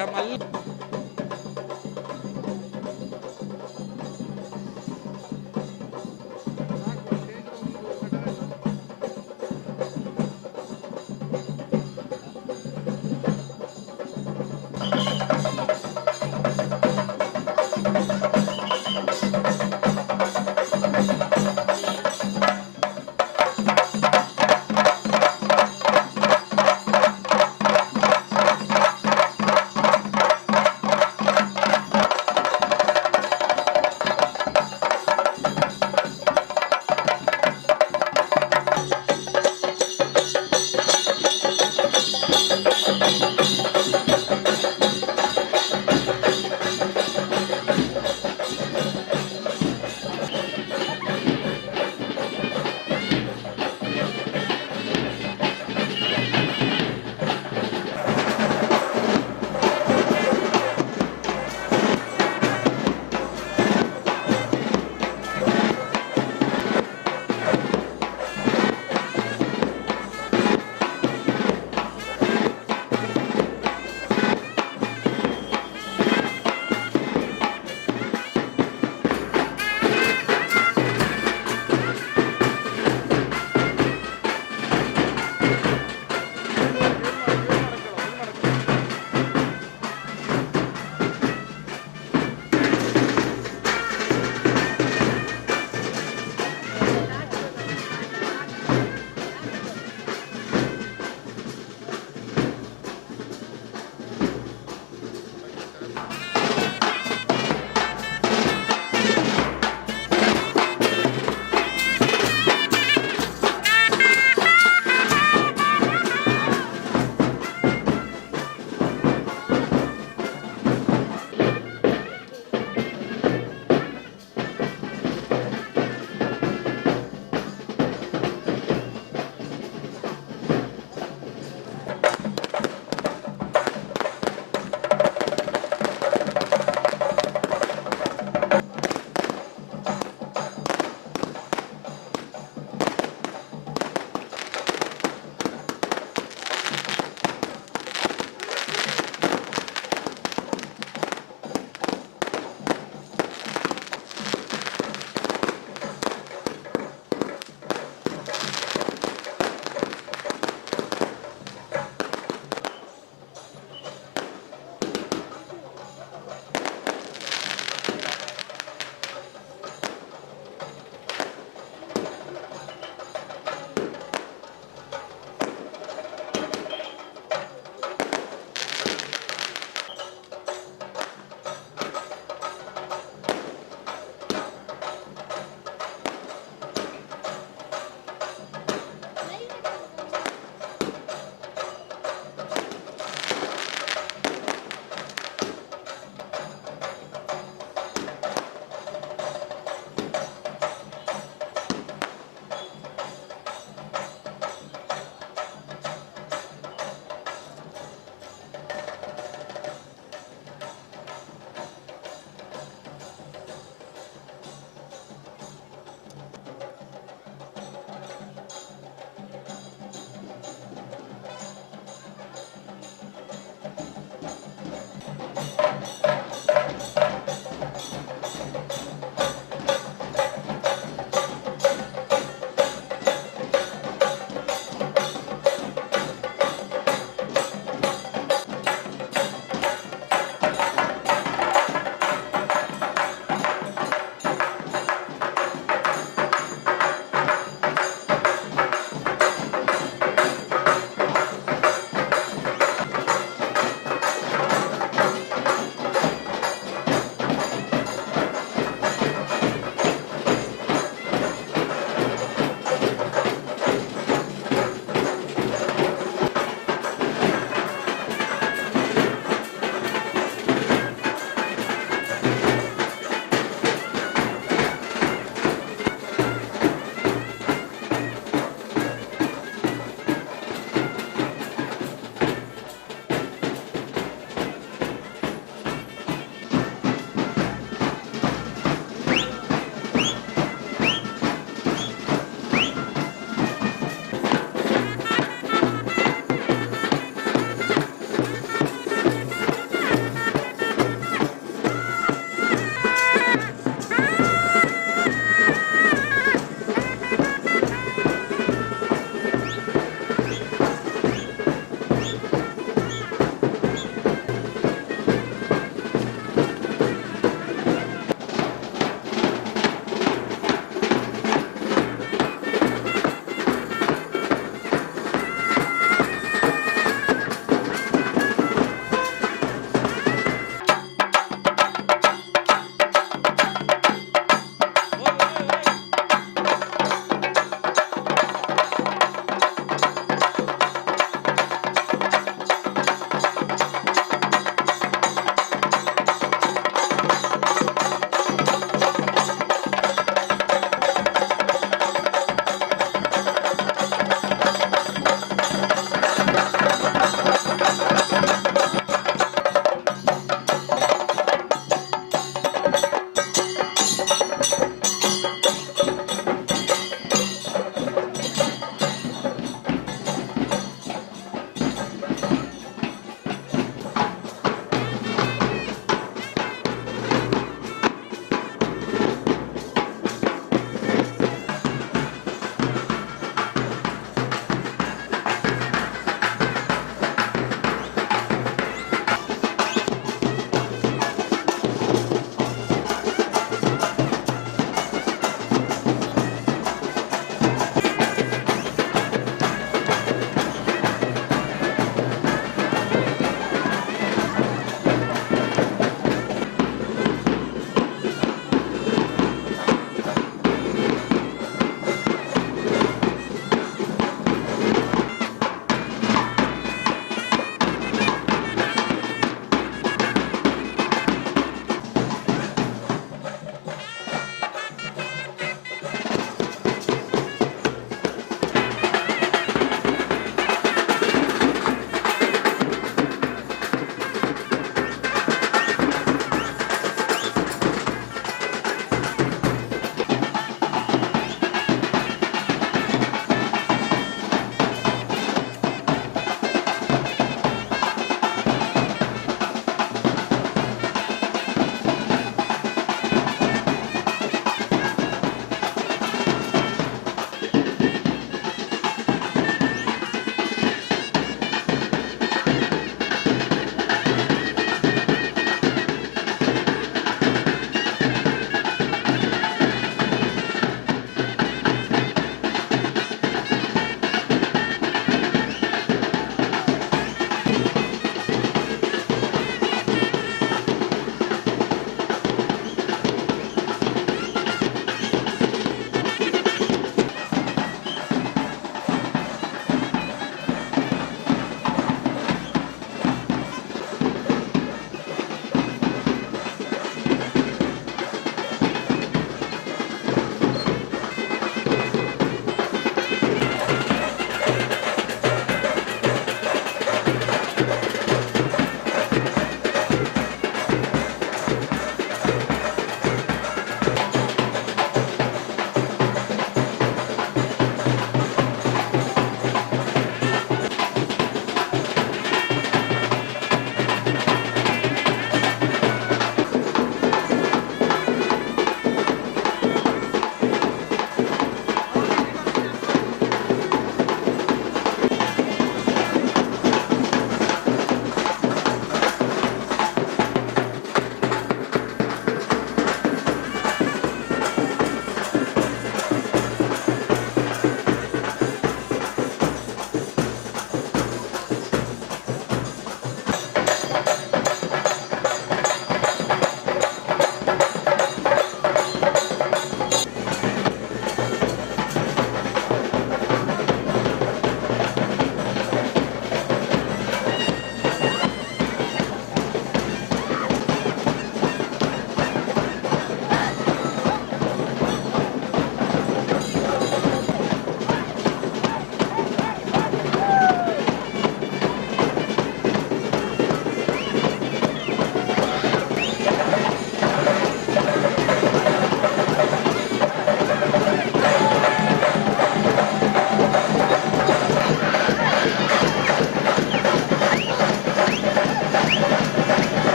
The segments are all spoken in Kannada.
ಈಗ ಮಲ್ಲ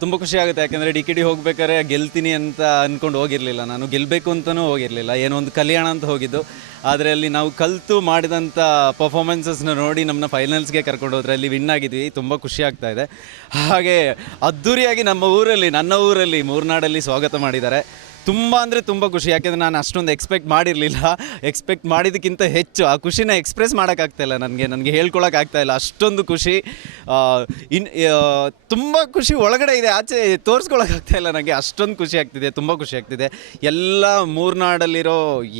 ತುಂಬ ಖುಷಿ ಆಗುತ್ತೆ. ಯಾಕೆಂದರೆ DKD ಹೋಗ್ಬೇಕಾದ್ರೆ ಗೆಲ್ತೀನಿ ಅಂತ ಅಂದ್ಕೊಂಡು ಹೋಗಿರಲಿಲ್ಲ, ನಾನು ಗೆಲ್ಲಬೇಕು ಅಂತಲೂ ಹೋಗಿರಲಿಲ್ಲ, ಏನೋ ಒಂದು ಕಲ್ಯಾಣ ಅಂತ ಹೋಗಿದ್ದು. ಆದರೆ ಅಲ್ಲಿ ನಾವು ಕಲಿತು ಮಾಡಿದಂಥ ಪರ್ಫಾರ್ಮೆನ್ಸಸ್ನ ನೋಡಿ ನಮ್ಮನ್ನ ಫೈನಲ್ಸ್ಗೆ ಕರ್ಕೊಂಡು ಹೋದ್ರೆ ಅಲ್ಲಿ ವಿನ್ ಆಗಿದ್ವಿ. ತುಂಬ ಖುಷಿ ಆಗ್ತಾ ಇದೆ. ಹಾಗೆ ಅದ್ಧೂರಿಯಾಗಿ ನಮ್ಮ ಊರಲ್ಲಿ, ನನ್ನ ಊರಲ್ಲಿ ಮೂರ್ನಾಡಲ್ಲಿ ಸ್ವಾಗತ ಮಾಡಿದ್ದಾರೆ. ತುಂಬ ಅಂದರೆ ತುಂಬ ಖುಷಿ. ಯಾಕೆಂದರೆ ನಾನು ಅಷ್ಟೊಂದು ಎಕ್ಸ್ಪೆಕ್ಟ್ ಮಾಡಿರಲಿಲ್ಲ. ಎಕ್ಸ್ಪೆಕ್ಟ್ ಮಾಡಿದ್ದಕ್ಕಿಂತ ಹೆಚ್ಚು ಆ ಖುಷಿನ ಎಕ್ಸ್ಪ್ರೆಸ್ ಮಾಡೋಕ್ಕಾಗ್ತಾಯಿಲ್ಲ, ನನಗೆ ಹೇಳ್ಕೊಳಕ್ಕಾಗ್ತಾಯಿಲ್ಲ, ಅಷ್ಟೊಂದು ಖುಷಿ. ತುಂಬ ಖುಷಿ ಒಳಗಡೆ ಇದೆ, ಆಚೆ ತೋರಿಸ್ಕೊಳಕ್ಕಾಗ್ತಾಯಿಲ್ಲ ನನಗೆ, ಅಷ್ಟೊಂದು ಖುಷಿ ಆಗ್ತಿದೆ, ತುಂಬ ಖುಷಿ ಆಗ್ತಿದೆ. ಎಲ್ಲ ಮೂರ್ನಾಡಲ್ಲಿರೋ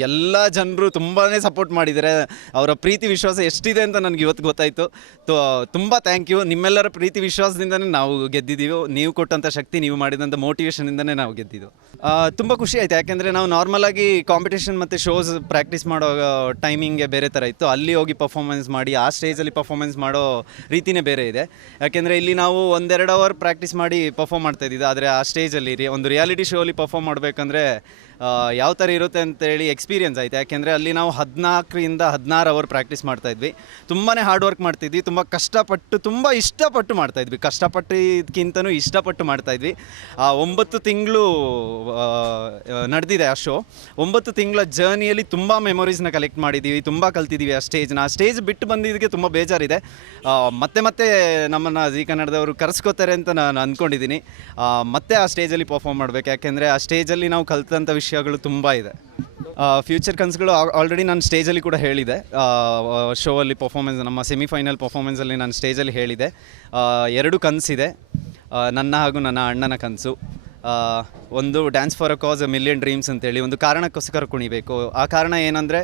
ಎಲ್ಲ ಜನರು ತುಂಬಾ ಸಪೋರ್ಟ್ ಮಾಡಿದ್ದಾರೆ. ಅವರ ಪ್ರೀತಿ ವಿಶ್ವಾಸ ಎಷ್ಟಿದೆ ಅಂತ ನನಗೆ ಇವತ್ತು ಗೊತ್ತಾಯಿತು. ತುಂಬ ಥ್ಯಾಂಕ್ ಯು. ನಿಮ್ಮೆಲ್ಲರ ಪ್ರೀತಿ ವಿಶ್ವಾಸದಿಂದನೇ ನಾವು ಗೆದ್ದಿದ್ದೀವಿ. ನೀವು ಕೊಟ್ಟಂಥ ಶಕ್ತಿ, ನೀವು ಮಾಡಿದಂಥ ಮೋಟಿವೇಶನಿಂದನೇ ನಾವು ಗೆದ್ದಿದ್ದು. ತುಂಬ ಖುಷಿ ಆಯಿತು. ಯಾಕೆಂದರೆ ನಾವು ನಾರ್ಮಲಾಗಿ ಕಾಂಪಿಟೇಷನ್ ಮತ್ತು ಶೋಸ್ ಪ್ರಾಕ್ಟೀಸ್ ಮಾಡೋ ಟೈಮಿಂಗೆ ಬೇರೆ ಥರ ಇತ್ತು. ಅಲ್ಲಿ ಹೋಗಿ ಪರ್ಫಾರ್ಮೆನ್ಸ್ ಮಾಡಿ ಆ ಸ್ಟೇಜಲ್ಲಿ ಪರ್ಫಾರ್ಮೆನ್ಸ್ ಮಾಡೋ ರೀತಿಯೇ ಬೇರೆ ಇದೆ. ಯಾಕೆಂದರೆ ಇಲ್ಲಿ ನಾವು 1-2 ಅವರ್ ಪ್ರಾಕ್ಟೀಸ್ ಮಾಡಿ ಪರ್ಫಾರ್ಮ್ ಮಾಡ್ತಾಯಿದ್ದಿದ್ದು. ಆದರೆ ಆ ಸ್ಟೇಜಲ್ಲಿ ಒಂದು ರಿಯಾಲಿಟಿ ಶೋ ಅಲ್ಲಿ ಪರ್ಫಾರ್ಮ್ ಮಾಡಬೇಕಂದ್ರೆ ಯಾವ ಥರ ಇರುತ್ತೆ ಅಂತೇಳಿ ಎಕ್ಸ್ಪೀರಿಯನ್ಸ್ ಆಯಿತು. ಯಾಕೆಂದರೆ ಅಲ್ಲಿ ನಾವು 14ರಿಂದ 16 ಅವರ್ ಪ್ರಾಕ್ಟೀಸ್ ಮಾಡ್ತಾಯಿದ್ವಿ. ತುಂಬಾ ಹಾರ್ಡ್ ವರ್ಕ್ ಮಾಡ್ತಿದ್ವಿ, ತುಂಬ ಕಷ್ಟಪಟ್ಟು, ತುಂಬ ಇಷ್ಟಪಟ್ಟು ಮಾಡ್ತಾಯಿದ್ವಿ. ಕಷ್ಟಪಟ್ಟಿದ್ದಕ್ಕಿಂತನೂ ಇಷ್ಟಪಟ್ಟು ಮಾಡ್ತಾಯಿದ್ವಿ. 9 ತಿಂಗಳು ನಡೆದಿದೆ ಆ ಶೋ. 9 ತಿಂಗಳ ಜರ್ನಿಯಲ್ಲಿ ತುಂಬ ಮೆಮೊರೀಸ್ನ ಕಲೆಕ್ಟ್ ಮಾಡಿದ್ದೀವಿ, ತುಂಬ ಕಲ್ತಿದ್ದೀವಿ. ಆ ಸ್ಟೇಜ್ ಬಿಟ್ಟು ಬಂದಿದ್ದಕ್ಕೆ ತುಂಬ ಬೇಜಾರಿದೆ. ಮತ್ತೆ ನಮ್ಮನ್ನು ಜೀ ಕನ್ನಡದವರು ಕರೆಸ್ಕೋತಾರೆ ಅಂತ ನಾನು ಅಂದ್ಕೊಂಡಿದ್ದೀನಿ. ಮತ್ತೆ ಆ ಸ್ಟೇಜಲ್ಲಿ ಪರ್ಫಾರ್ಮ್ ಮಾಡಬೇಕು. ಯಾಕೆಂದರೆ ಆ ಸ್ಟೇಜಲ್ಲಿ ನಾವು ಕಲ್ತಂಥ ವಿಷಯಗಳು ತುಂಬ ಇದೆ. ಫ್ಯೂಚರ್ ಕನಸುಗಳು ಆಲ್ರೆಡಿ ನಾನು ಸ್ಟೇಜಲ್ಲಿ ಕೂಡ ಹೇಳಿದೆ. ಶೋ ಅಲ್ಲಿ ಪರ್ಫಾರ್ಮೆನ್ಸ್, ನಮ್ಮ ಸೆಮಿಫೈನಲ್ ಪರ್ಫಾರ್ಮೆನ್ಸಲ್ಲಿ ನಾನು ಸ್ಟೇಜಲ್ಲಿ ಹೇಳಿದೆ. 2 ಕನಸಿದೆ, ನನ್ನ ಹಾಗೂ ನನ್ನ ಅಣ್ಣನ ಕನಸು. ಒಂದು dance for a cause a million dreams ಅಂತೇಳಿ, ಒಂದು ಕಾರಣಕ್ಕೋಸ್ಕರ ಕುಣಿಬೇಕು. ಆ ಕಾರಣ ಏನಂದರೆ,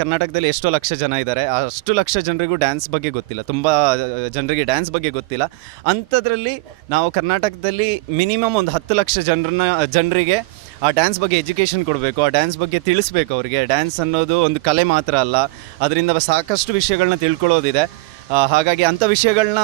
ಕರ್ನಾಟಕದಲ್ಲಿ ಎಷ್ಟೋ ಲಕ್ಷ ಜನ ಇದ್ದಾರೆ, ಅಷ್ಟು ಲಕ್ಷ ಜನರಿಗೂ ಡ್ಯಾನ್ಸ್ ಬಗ್ಗೆ ಗೊತ್ತಿಲ್ಲ, ತುಂಬ ಜನರಿಗೆ ಡ್ಯಾನ್ಸ್ ಬಗ್ಗೆ ಗೊತ್ತಿಲ್ಲ. ಅಂಥದ್ರಲ್ಲಿ ನಾವು ಕರ್ನಾಟಕದಲ್ಲಿ ಮಿನಿಮಮ್ ಒಂದು 10 ಲಕ್ಷ ಜನರಿಗೆ ಆ ಡ್ಯಾನ್ಸ್ ಬಗ್ಗೆ ಎಜುಕೇಷನ್ ಕೊಡಬೇಕು, ಆ ಡ್ಯಾನ್ಸ್ ಬಗ್ಗೆ ತಿಳಿಸ್ಬೇಕು ಅವರಿಗೆ. ಡ್ಯಾನ್ಸ್ ಅನ್ನೋದು ಒಂದು ಕಲೆ ಮಾತ್ರ ಅಲ್ಲ, ಅದರಿಂದ ಸಾಕಷ್ಟು ವಿಷಯಗಳನ್ನ ತಿಳ್ಕೊಳ್ಳೋದಿದೆ. ಹಾಗಾಗಿ ಅಂಥ ವಿಷಯಗಳನ್ನ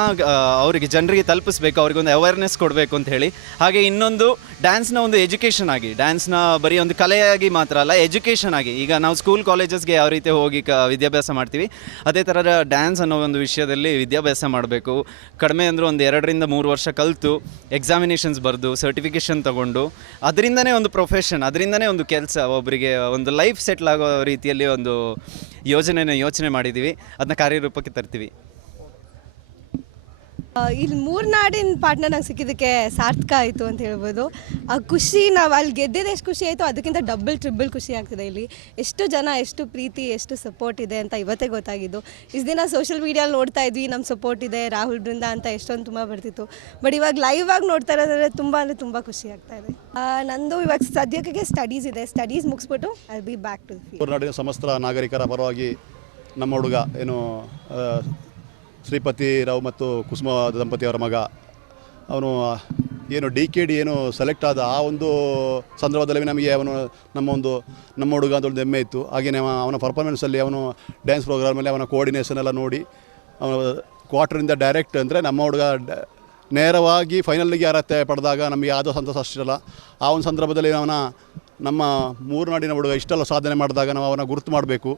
ಅವರಿಗೆ ಜನರಿಗೆ ತಲುಪಿಸ್ಬೇಕು, ಅವ್ರಿಗೊಂದು ಅವೇರ್ನೆಸ್ ಕೊಡಬೇಕು ಅಂತ ಹೇಳಿ. ಹಾಗೆ ಇನ್ನೊಂದು, ಡ್ಯಾನ್ಸ್ನ ಒಂದು ಎಜುಕೇಷನ್ ಆಗಿ, ಡ್ಯಾನ್ಸ್ನ ಬರೀ ಒಂದು ಕಲೆಯಾಗಿ ಮಾತ್ರ ಅಲ್ಲ, ಎಜುಕೇಷನ್ ಆಗಿ. ಈಗ ನಾವು ಸ್ಕೂಲ್ ಕಾಲೇಜಸ್ಗೆ ಯಾವ ರೀತಿ ಹೋಗಿ ವಿದ್ಯಾಭ್ಯಾಸ ಮಾಡ್ತೀವಿ, ಅದೇ ಥರ ಡ್ಯಾನ್ಸ್ ಅನ್ನೋ ಒಂದು ವಿಷಯದಲ್ಲಿ ವಿದ್ಯಾಭ್ಯಾಸ ಮಾಡಬೇಕು. ಕಡಿಮೆ ಅಂದರೂ ಒಂದು 2ರಿಂದ 3 ವರ್ಷ ಕಲಿತು ಎಕ್ಸಾಮಿನೇಷನ್ಸ್ ಬರೆದು ಸರ್ಟಿಫಿಕೇಷನ್ ತೊಗೊಂಡು ಅದರಿಂದನೇ ಒಂದು ಪ್ರೊಫೆಷನ್, ಅದರಿಂದನೇ ಒಂದು ಕೆಲಸ, ಒಬ್ಬರಿಗೆ ಒಂದು ಲೈಫ್ ಸೆಟ್ಲ್ ಆಗೋ ರೀತಿಯಲ್ಲಿ ಒಂದು ಯೋಚನೆ ಮಾಡಿದ್ದೀವಿ. ಅದನ್ನ ಕಾರ್ಯರೂಪಕ್ಕೆ ತರ್ತೀವಿ. ಇಲ್ಲಿ ಮೂರ್ನಾಡಿನ ಪಾರ್ಟ್ನರ್ ನಂಗೆ ಸಿಕ್ಕಿದ್ದಕ್ಕೆ ಸಾರ್ಥಕ ಆಯಿತು ಅಂತ ಹೇಳ್ಬೋದು. ಆ ಖುಷಿ, ನಾವು ಅಲ್ಲಿ ಗೆದ್ದಿದ್ದು ಎಷ್ಟು ಖುಷಿ ಆಯಿತು, ಅದಕ್ಕಿಂತ ಡಬಲ್ ಖುಷಿ ಆಗ್ತಿದೆ. ಇಲ್ಲಿ ಎಷ್ಟು ಜನ, ಎಷ್ಟು ಪ್ರೀತಿ, ಎಷ್ಟು ಸಪೋರ್ಟ್ ಇದೆ ಅಂತ ಇವತ್ತೇ ಗೊತ್ತಾಗಿದ್ದು. ಇಷ್ಟು ದಿನ ಸೋಷಿಯಲ್ ಮೀಡಿಯಲ್ಲಿ ನೋಡ್ತಾ ಇದ್ವಿ, ನಮ್ಮ ಸಪೋರ್ಟ್ ಇದೆ, ರಾಹುಲ್ ಬೃಂದ ಅಂತ ಎಷ್ಟೊಂದು ತುಂಬ ಬರ್ತಿತ್ತು. ಬಟ್ ಇವಾಗ ಲೈವ್ ಆಗಿ ನೋಡ್ತಾ ಇರೋದ್ರೆ ತುಂಬ ಖುಷಿ ಆಗ್ತಾ ಇದೆ. ನಂದು ಇವಾಗ ಸದ್ಯಕ್ಕೆ ಸ್ಟಡೀಸ್ ಇದೆ, ಸ್ಟಡೀಸ್ ಮುಗಿಸ್ಬಿಟ್ಟು ಐ ಬಿ ಬ್ಯಾಕ್ ಟು ಮೂರ್ನಾಡಿನ ಸಮಸ್ತ ನಾಗರಿಕರ ಪರವಾಗಿ ನಮ್ಮ ಹುಡುಗ ಏನು ಶ್ರೀಪತಿ ರಾವ್ ಮತ್ತು ಕುಸುಮ ದಂಪತಿಯವರ ಮಗ, ಅವನು ಏನು DKD ಏನು ಸೆಲೆಕ್ಟ್ ಆದ ಆ ಒಂದು ಸಂದರ್ಭದಲ್ಲಿ ನಮಗೆ ಅವನು ನಮ್ಮ ಹುಡುಗ ಅಂತ ಒಂದು ಹೆಮ್ಮೆ ಇತ್ತು. ಹಾಗೆಯೇ ಅವನ ಪರ್ಫಾರ್ಮೆನ್ಸಲ್ಲಿ, ಅವನು ಡ್ಯಾನ್ಸ್ ಪ್ರೋಗ್ರಾಮಲ್ಲಿ ಅವನ ಕೋಆರ್ಡಿನೇಷನ್ ಎಲ್ಲ ನೋಡಿ ಅವನು ಕ್ವಾರ್ಟರಿಂದ ಡೈರೆಕ್ಟ್ ಅಂದರೆ ನಮ್ಮ ಹುಡುಗ ನೇರವಾಗಿ ಫೈನಲ್ಲಿಗೆ ಅರ್ಹತೆ ಪಡೆದಾಗ ನಮಗೆ ಯಾವುದೋ ಸಂತೋಷ ಅಷ್ಟಿರಲ್ಲ. ಆ ಒಂದು ಸಂದರ್ಭದಲ್ಲಿ ನಮ್ಮ ಮೂರ್ನಾಡಿನ ಹುಡುಗ ಇಷ್ಟೆಲ್ಲ ಸಾಧನೆ ಮಾಡಿದಾಗ ನಾವು ಅವನ ಗುರುತು ಮಾಡಬೇಕು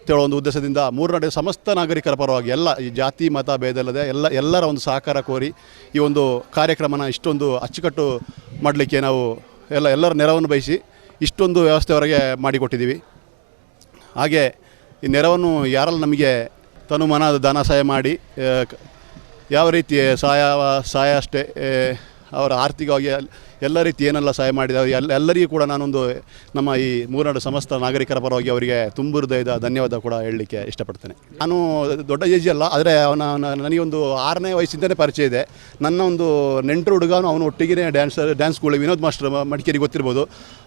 ಅಂತೇಳೋ ಒಂದು ಉದ್ದೇಶದಿಂದ ಮೂರ್ನಾಡಿನ ಸಮಸ್ತ ನಾಗರಿಕರ ಪರವಾಗಿ ಎಲ್ಲ ಈ ಜಾತಿ ಮತ ಭೇದ ಇಲ್ಲದೆ ಎಲ್ಲರ ಒಂದು ಸಹಕಾರ ಕೋರಿ ಈ ಒಂದು ಕಾರ್ಯಕ್ರಮನ ಇಷ್ಟೊಂದು ಅಚ್ಚುಕಟ್ಟು ಮಾಡಲಿಕ್ಕೆ ನಾವು ಎಲ್ಲರ ನೆರವನ್ನು ಬಯಸಿ ಇಷ್ಟೊಂದು ವ್ಯವಸ್ಥೆವರೆಗೆ ಮಾಡಿಕೊಟ್ಟಿದ್ದೀವಿ. ಹಾಗೆ ಈ ನೆರವನ್ನು ಯಾರೆಲ್ಲ ನಮಗೆ ತನುಮನ ಧನ ಸಹಾಯ ಮಾಡಿ ಯಾವ ರೀತಿ ಸಹಾಯ ಅಷ್ಟೇ ಅವರ ಆರ್ಥಿಕವಾಗಿ ಎಲ್ಲ ರೀತಿ ಏನೆಲ್ಲ ಸಹಾಯ ಮಾಡಿದ್ದಾರೆ ಎಲ್ಲರಿಗೂ ಕೂಡ ನಾನೊಂದು ನಮ್ಮ ಈ ಮೂರ್ನಾಡು ಸಮಸ್ತ ನಾಗರಿಕರ ಪರವಾಗಿ ಅವರಿಗೆ ತುಂಬ ಹೃದಯದ ಧನ್ಯವಾದ ಕೂಡ ಹೇಳಲಿಕ್ಕೆ ಇಷ್ಟಪಡ್ತೇನೆ. ನಾನು ದೊಡ್ಡ ಏಜ್ ಅಲ್ಲ, ಆದರೆ ನನಗೆ ಒಂದು 6ನೇ ವಯಸ್ಸಿಂದಲೇ ಪರಿಚಯ ಇದೆ. ನನ್ನ ಒಂದು ನೆಂಟರು ಹುಡುಗನು ಅವನು ಒಟ್ಟಿಗೆ dance school Vinod master Madikeri ಗೊತ್ತಿರ್ಬೋದು,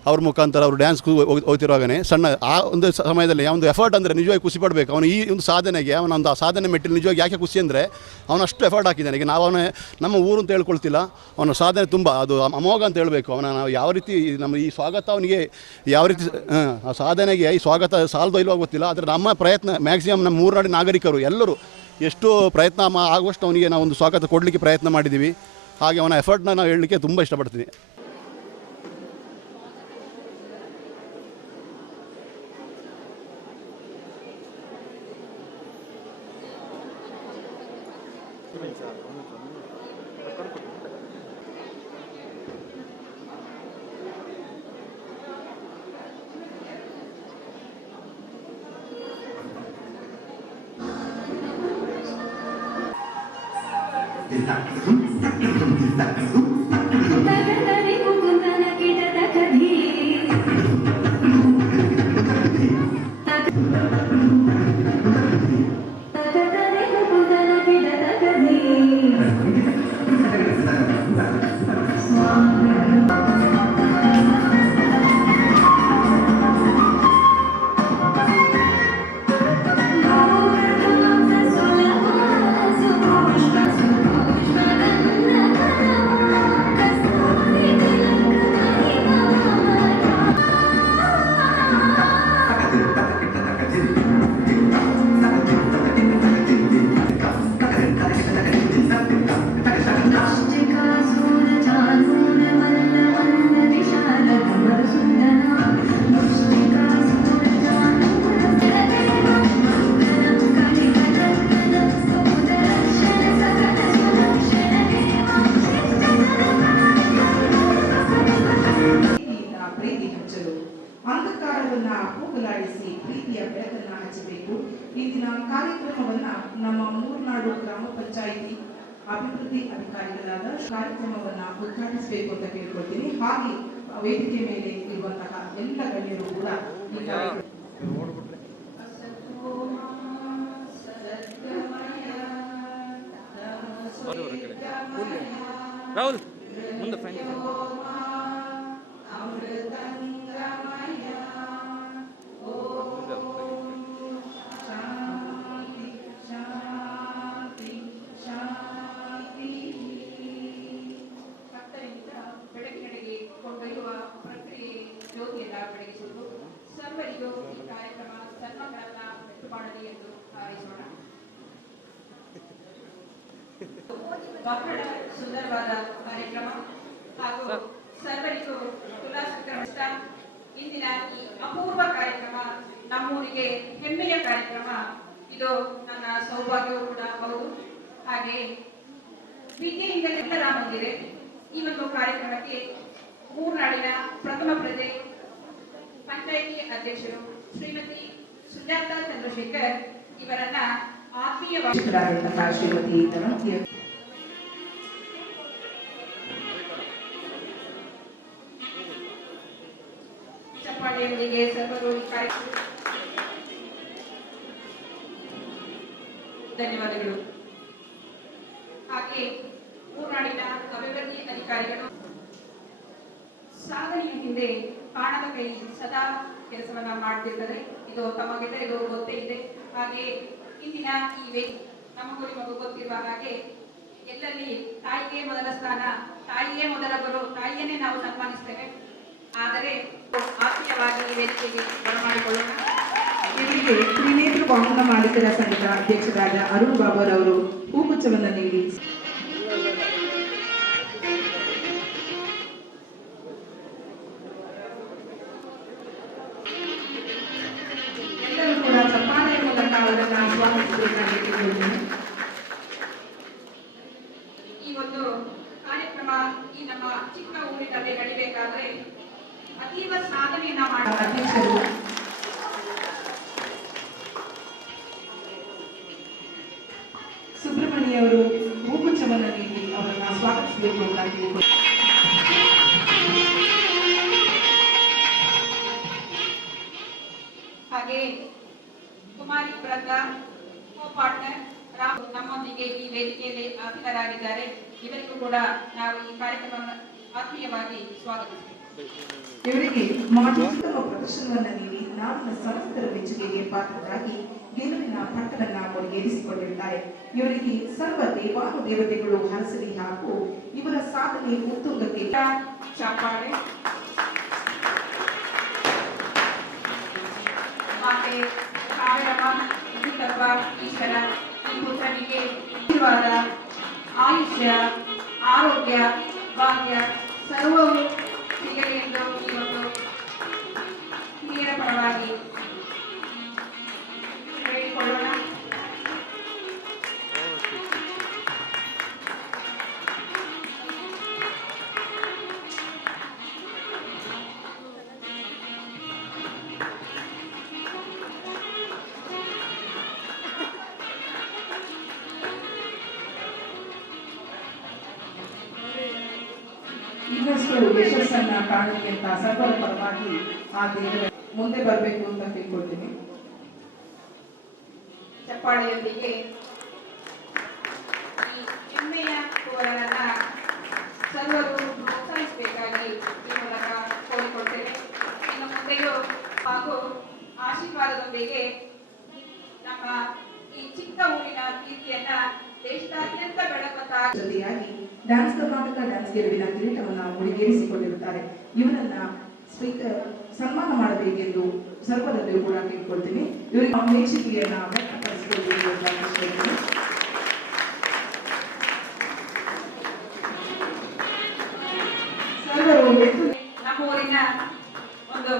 ಅವ್ರ ಮುಖಾಂತರ ಅವರು ಡ್ಯಾನ್ಸ್ ಹೋಗ್ತಿರುವಾಗಲೇ ಸಣ್ಣ ಆ ಒಂದು ಸಮಯದಲ್ಲಿ ಒಂದು ಎಫರ್ಟ್ ಅಂದರೆ ನಿಜವಾಗಿ ಖುಷಿ ಪಡಬೇಕು. ಅವನು ಈ ಒಂದು ಸಾಧನೆಗೆ, ಅವನೊಂದು ಆ ಸಾಧನೆ ಮೆಟ್ಟಿಲು ನಿಜವಾಗಿ ಯಾಕೆ ಖುಷಿ ಅಂದರೆ ಅವನು ಅಷ್ಟು ಎಫರ್ಟ್ ಹಾಕಿದ್ದಾನೆ. ಈಗ ನಾವು ನಮ್ಮ ಊರು ಅಂತ ಹೇಳ್ಕೊಳ್ತಿಲ್ಲ, ಅವನ ಸಾಧನೆ ತುಂಬ ಅದು ಅಮೋಘ ಅಂತ ಹೇಳಬೇಕು. ನಾವು ಯಾವ ರೀತಿ ನಮ್ಮ ಈ ಸ್ವಾಗತ ಅವನಿಗೆ ಯಾವ ರೀತಿ ಆ ಸಾಧನೆಗೆ ಈ ಸ್ವಾಗತ ಸಾಲದೋ ಇಲ್ವೋ ಗೊತ್ತಿಲ್ಲ, ಆದರೆ ನಮ್ಮ ಪ್ರಯತ್ನ ಮ್ಯಾಕ್ಸಿಮಮ್ ನಮ್ಮ ಮೂರ್ನಾಡಿನ ನಾಗರಿಕರು ಎಲ್ಲರೂ ಎಷ್ಟು ಪ್ರಯತ್ನ ಆಗುವಷ್ಟು ಅವನಿಗೆ ನಾವು ಒಂದು ಸ್ವಾಗತ ಕೊಡಲಿಕ್ಕೆ ಪ್ರಯತ್ನ ಮಾಡಿದ್ದೀವಿ. ಹಾಗೆ ಅವನ ಎಫರ್ಟ್ನ ನಾವು ಹೇಳಲಿಕ್ಕೆ ತುಂಬ ಇಷ್ಟಪಡ್ತೀನಿ. ಪ್ರೀತಿ ಹಚ್ಚಲು ಅಂಧಕಾರವನ್ನ ಹೋಗಲಾಡಿಸಿ ಪ್ರೀತಿಯ ಬೆಳಕನ್ನ ಹಚ್ಚಬೇಕು. ಇಂದಿನ ಕಾರ್ಯಕ್ರಮವನ್ನ ನಮ್ಮ ಮೂರ್ನಾಡು ಗ್ರಾಮ ಪಂಚಾಯಿತಿ ಅಭಿವೃದ್ಧಿ ಅಧಿಕಾರಿಗಳಾದ ಕಾರ್ಯಕ್ರಮವನ್ನ ಉದ್ಘಾಟಿಸಬೇಕು ಅಂತ ಕೇಳ್ಕೊಳ್ತೀನಿ. ಹಾಗೆ ವೇದಿಕೆ ಮೇಲೆ ಇರುವಂತಹ ಎಲ್ಲ ಗಣ್ಯರು ಕೂಡ ಈ ರಾಹುಲ್ ಮುಂದೆ ಬೆಳಕಿನೆಡೆಗೆ ಕೊಂಡೊಯ್ಯುವ ಪ್ರಕ್ರಿಯೆ ಜ್ಯೋತಿಯನ್ನ ಬೆಳಗಿಸುವುದು. ಸರ್ವರಿಗೂ ಈ ಕಾರ್ಯಕ್ರಮ ಸನ್ಮಾನಗಳನ್ನ ವ್ಯಕ್ತ ಮಾಡಲಿ ಎಂದು ಹಾರೈಸೋಣ. ಬಹಳ ಸುಂದರವಾದ ಕಾರ್ಯಕ್ರಮ ಹಾಗೂ ಸರ್ವರಿಗೂ ಉಲ್ಲಾಸಕರ ಇಂದಿನ ಈ ಅಪೂರ್ವ ಕಾರ್ಯಕ್ರಮ ನಮ್ಮೂರಿಗೆ ಹೆಮ್ಮೆಯ ಕಾರ್ಯಕ್ರಮ. ಇದು ನನ್ನ ಸೌಭಾಗ್ಯವೂ ಕೂಡ ಹೌದು. ಹಾಗೆ ವಿದ್ಯೆಯಿಂದಲೇ ಎಲ್ಲ ಬಂದಿದೆ. ಈ ಒಂದು ಕಾರ್ಯಕ್ರಮಕ್ಕೆ ಮೂರ್ನಾಡಿನ ಪ್ರಥಮ ಪ್ರಜೆ ಪಂಚಾಯಿತಿ ಅಧ್ಯಕ್ಷರು ಶ್ರೀಮತಿ ಸುಜಾತಾ ಚಂದ್ರಶೇಖರ್ ಇವರನ್ನ ಆತ್ಮೀಯವಾಗಿ ಶ್ರೀಮತಿ ಚಪ್ಪಾಳೆಯೊಂದಿಗೆ ಸರ್ವರು ಧನ್ಯವಾದಗಳು. ಹಾಗೆ ಮೂರ್ನಾಡಿನ ಅಭಿವೃದ್ಧಿ ಅಧಿಕಾರಿಗಳು ಸಾಧನೆಯ ಹಿಂದೆ ಕಾಣದ ಕೈ ಸದಾ ಕೆಲಸವನ್ನ ಮಾಡ್ತಿರ್ತಾರೆ. ಇದು ತಮಗೆಲ್ಲರಿಗೂ ಗೊತ್ತೇ ಇದೆ. ಹಾಗೆ ಇಂದಿನ ಈ ವೇದಿಕೆ ನಮಗೂ ನಿಮಗೂ ಗೊತ್ತಿರುವ ಹಾಗೆ ಎಲ್ಲಲ್ಲಿ ತಾಯಿಗೆ ಮೊದಲ ಸ್ಥಾನ, ತಾಯಿಯೇ ಮೊದಲ ಗುರು, ತಾಯಿಯನ್ನೇ ನಾವು ಸನ್ಮಾನಿಸ್ತೇವೆ. ಆದರೆ ಆತ್ಮೀಯವಾಗಿ ಈ ವೇದಿಕೆಗೆ ಬರಮಾಡಿಕೊಳ್ಳೋಣ. ಇವರಿಗೆ ತ್ರಿನೇತ್ರ ವಾಹನ ಮಾಲೀಕರ ಸಂಘದ ಅಧ್ಯಕ್ಷರಾದ ಅರುಣ್ ಬಾಬುರವರು ಹೂಗುಚ್ಛವನ್ನು ನೀಡಿ ಎಲ್ಲರೂ ಕೂಡ ಚಪ್ಪಾಳೆಯ ಮೂಲಕ ಅವರನ್ನು ಸ್ವಾಗತಿಸಬೇಕಾಗಿದೆ. ಈ ಒಂದು ಕಾರ್ಯಕ್ರಮ ಈ ನಮ್ಮ ಚಿಕ್ಕ ಊರಿನಲ್ಲಿ ನಡಿಬೇಕಾದ್ರೆ ಅತೀವ ಸಾಧನೆಯನ್ನ ಮಾಡುವ ಅಧ್ಯಕ್ಷರು ಸುಬ್ರಹ್ಮಣ್ಯವರು ಹೂಗುಚ್ಛವನ್ನು ನೀಡಿ ಅವರನ್ನ ಸ್ವಾಗತಿಸಬೇಕು ಅಂತ ಕೇಳಿಕೊಳ್ಳಿ. ಹಾಗೆ ಕುಮಾರಿ ವ್ರತ ಪಾರ್ಟ್ನರ್ ರಾಮ್ ನಮ್ಮೊಂದಿಗೆ ಈ ವೇದಿಕೆಯಲ್ಲಿ ಆಸೀನರಾಗಿದ್ದಾರೆ. ಇವರಿಗೂ ಕೂಡ ನಾವು ಈ ಕಾರ್ಯಕ್ರಮವನ್ನು ಆತ್ಮೀಯವಾಗಿ ಸ್ವಾಗತಿಸುತ್ತೇವೆ. ಇವರಿಗೆ ಉತ್ತಮ ಪ್ರದರ್ಶನವನ್ನು ನೀಡಿ ನಾಡಿನ ಸಮಸ್ತರ ಮೆಚ್ಚುಗೆಗೆ ಪಾತ್ರರಾಗಿ ಗೆಲುವಿನ ಪಟ್ಟವನ್ನ ಮುಡಿಗೇರಿಸಿಕೊಂಡಿದ್ದಾರೆ. ಇವರಿಗೆ ಸರ್ವ ದೇವಾನುದೇವತೆಗಳು ಹರಸಲಿ ಹಾಗೂ ಇವರ ಸಾಧನೆ ಉತ್ತುಂಗಕ್ಕೆ ಚಾಪಾಳೆ. ಮಾತೆ ಕಾವೇರಮ್ಮ ಮುಗಿತಪ್ಪ ಈಶ್ವರ ಈ ಪುತ್ರನಿಗೆ ಆಯುಷ್ಯ, ಆರೋಗ್ಯ, ಭಾಗ್ಯ ಸರ್ವವು ಸಿಗಲಿ ಎಂದು ಇವತ್ತು ಹಿರಿಯರ ಪರವಾಗಿ ಹೇಳಿಕೊಳ್ಳೋಣ. ಇನ್ನಷ್ಟು ಯಶಸ್ಸನ್ನ ಕಾಣಲಿ ಅಂತ ಸರ್ವರ ಪರವಾಗಿ ಆ ದೇವರ ಮುಂದೆ ಬರಬೇಕು ಅಂತ ಕೇಳ್ಕೊಳ್ತೀನಿ. ಚಪ್ಪಾಳೆಯೊಂದಿಗೆ ಈ ಹೆಮ್ಮೆಯ ಹೋರಾಟನ ಸರ್ವರು ಪ್ರೋತ್ಸಾಹಿಸಬೇಕಾಗಿ ಈ ಮೂಲಕ ಕೋರಿಕೊಳ್ತೇವೆ. ಇನ್ನು ಮುಂದೆಯೂ ಹಾಗೂ ಆಶೀರ್ವಾದದೊಂದಿಗೆ ನಮ್ಮ ಈ ಚಿಕ್ಕ ಊರಿನ ಕೀರ್ತಿಯನ್ನ ದೇಶದಾದ್ಯಂತ ಬೆಳಗುವಂತ ಜೊತೆಯಾಗಿ ಡ್ಯಾನ್ಸ್ ಕರ್ನಾಟಕ ಡ್ಯಾನ್ಸ್ ಗೆಲುವಿನ ಕಿರೀಟವನ್ನು ಮುಡಿಗೇರಿಸಿಕೊಂಡಿರುತ್ತಾರೆ. ಇವರನ್ನ ಸ್ಪೀಕರ್ ಸನ್ಮಾನ ಮಾಡಬೇಕೆಂದು ಸರ್ವದಲ್ಲಿಯೂ ಕೂಡ ಕೇಳ್ಕೊಳ್ತೀನಿ. ಇವರಿಗೆ ಮೆಚ್ಚುಗೆಯನ್ನ ವ್ಯಕ್ತಪಡಿಸಿಕೊಳ್ಳಬೇಕು ಅಂತ ಅನಿಸ್ಕೊಳ್ತೀನಿ. ಸರ್ವರು ನಮ್ಮ ಊರಿನ ಒಂದು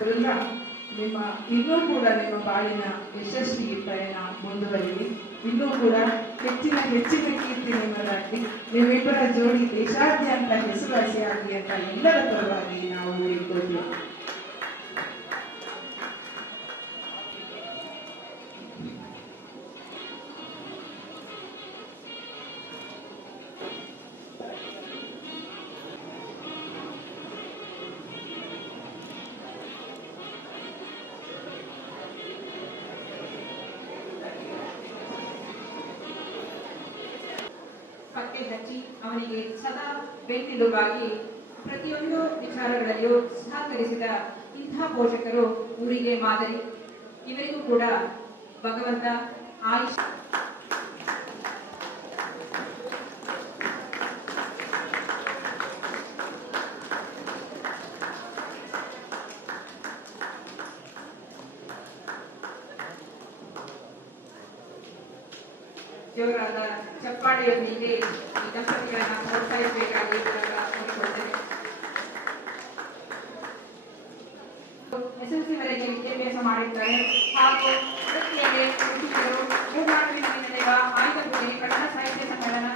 ಬೃಂದ, ನಿಮ್ಮ ಇನ್ನೂ ಕೂಡ ನಿಮ್ಮ ಬಾಳಿನ ಯಶಸ್ವಿ ಪಯಣ ಮುಂದುವರಿಲಿ. ಇನ್ನೂ ಕೂಡ ಹೆಚ್ಚಿನ ಕೀರ್ತಿ ನಿಮ್ಮದಾಗಲಿ. ನಿಮ್ಮಿಬ್ಬರ ಜೋಡಿ ದೇಶಾದ್ಯಂತ ಹೆಸರುವಾಸಿಯಾಗಲಿ ಅಂತ ಎಲ್ಲರ ಪರವಾಗಿ ನಾವು ಹೇಳ್ಕೊಳ್ತೀವಿ. ಪಕ್ಕೆ ಹಚ್ಚಿ ಅವನಿಗೆ ಸದಾ ಬೆನ್ನೆಲುಬಾಗಿ ಪ್ರತಿಯೊಂದು ವಿಚಾರಗಳಲ್ಲಿಯೂ ಸಹಕರಿಸಿದ ಇಂಥ ಪೋಷಕರು ಊರಿಗೆ ಮಾದರಿ. ಇವರಿಗೂ ಕೂಡ ಭಗವಂತ ಆಯುಷ್ ಜೋರಾದ ಚಪ್ಪಾಳೆಯೊಂದಿಗೆ ಈ ದಂಪತಿಗಳನ್ನ ಪ್ರೋತ್ಸಾಹಿಸಬೇಕಾಗಿ ಕೋರಿಕೊಳ್ತೇನೆ. SLC ವರೆಗೆ ವಿದ್ಯಾಭ್ಯಾಸ ಮಾಡಿದ್ದಾರೆ ಹಾಗೂ ವೃತ್ತಿಯಲ್ಲಿ ಕೃಷಿಕರು, ಮೂರ್ನಾಡುವಿನಲ್ಲಿ ನಡೆಯುವ ಆಯುಧ ಪೂಜೆ, ಕನ್ನಡ ಸಾಹಿತ್ಯ ಸಮ್ಮೇಳನ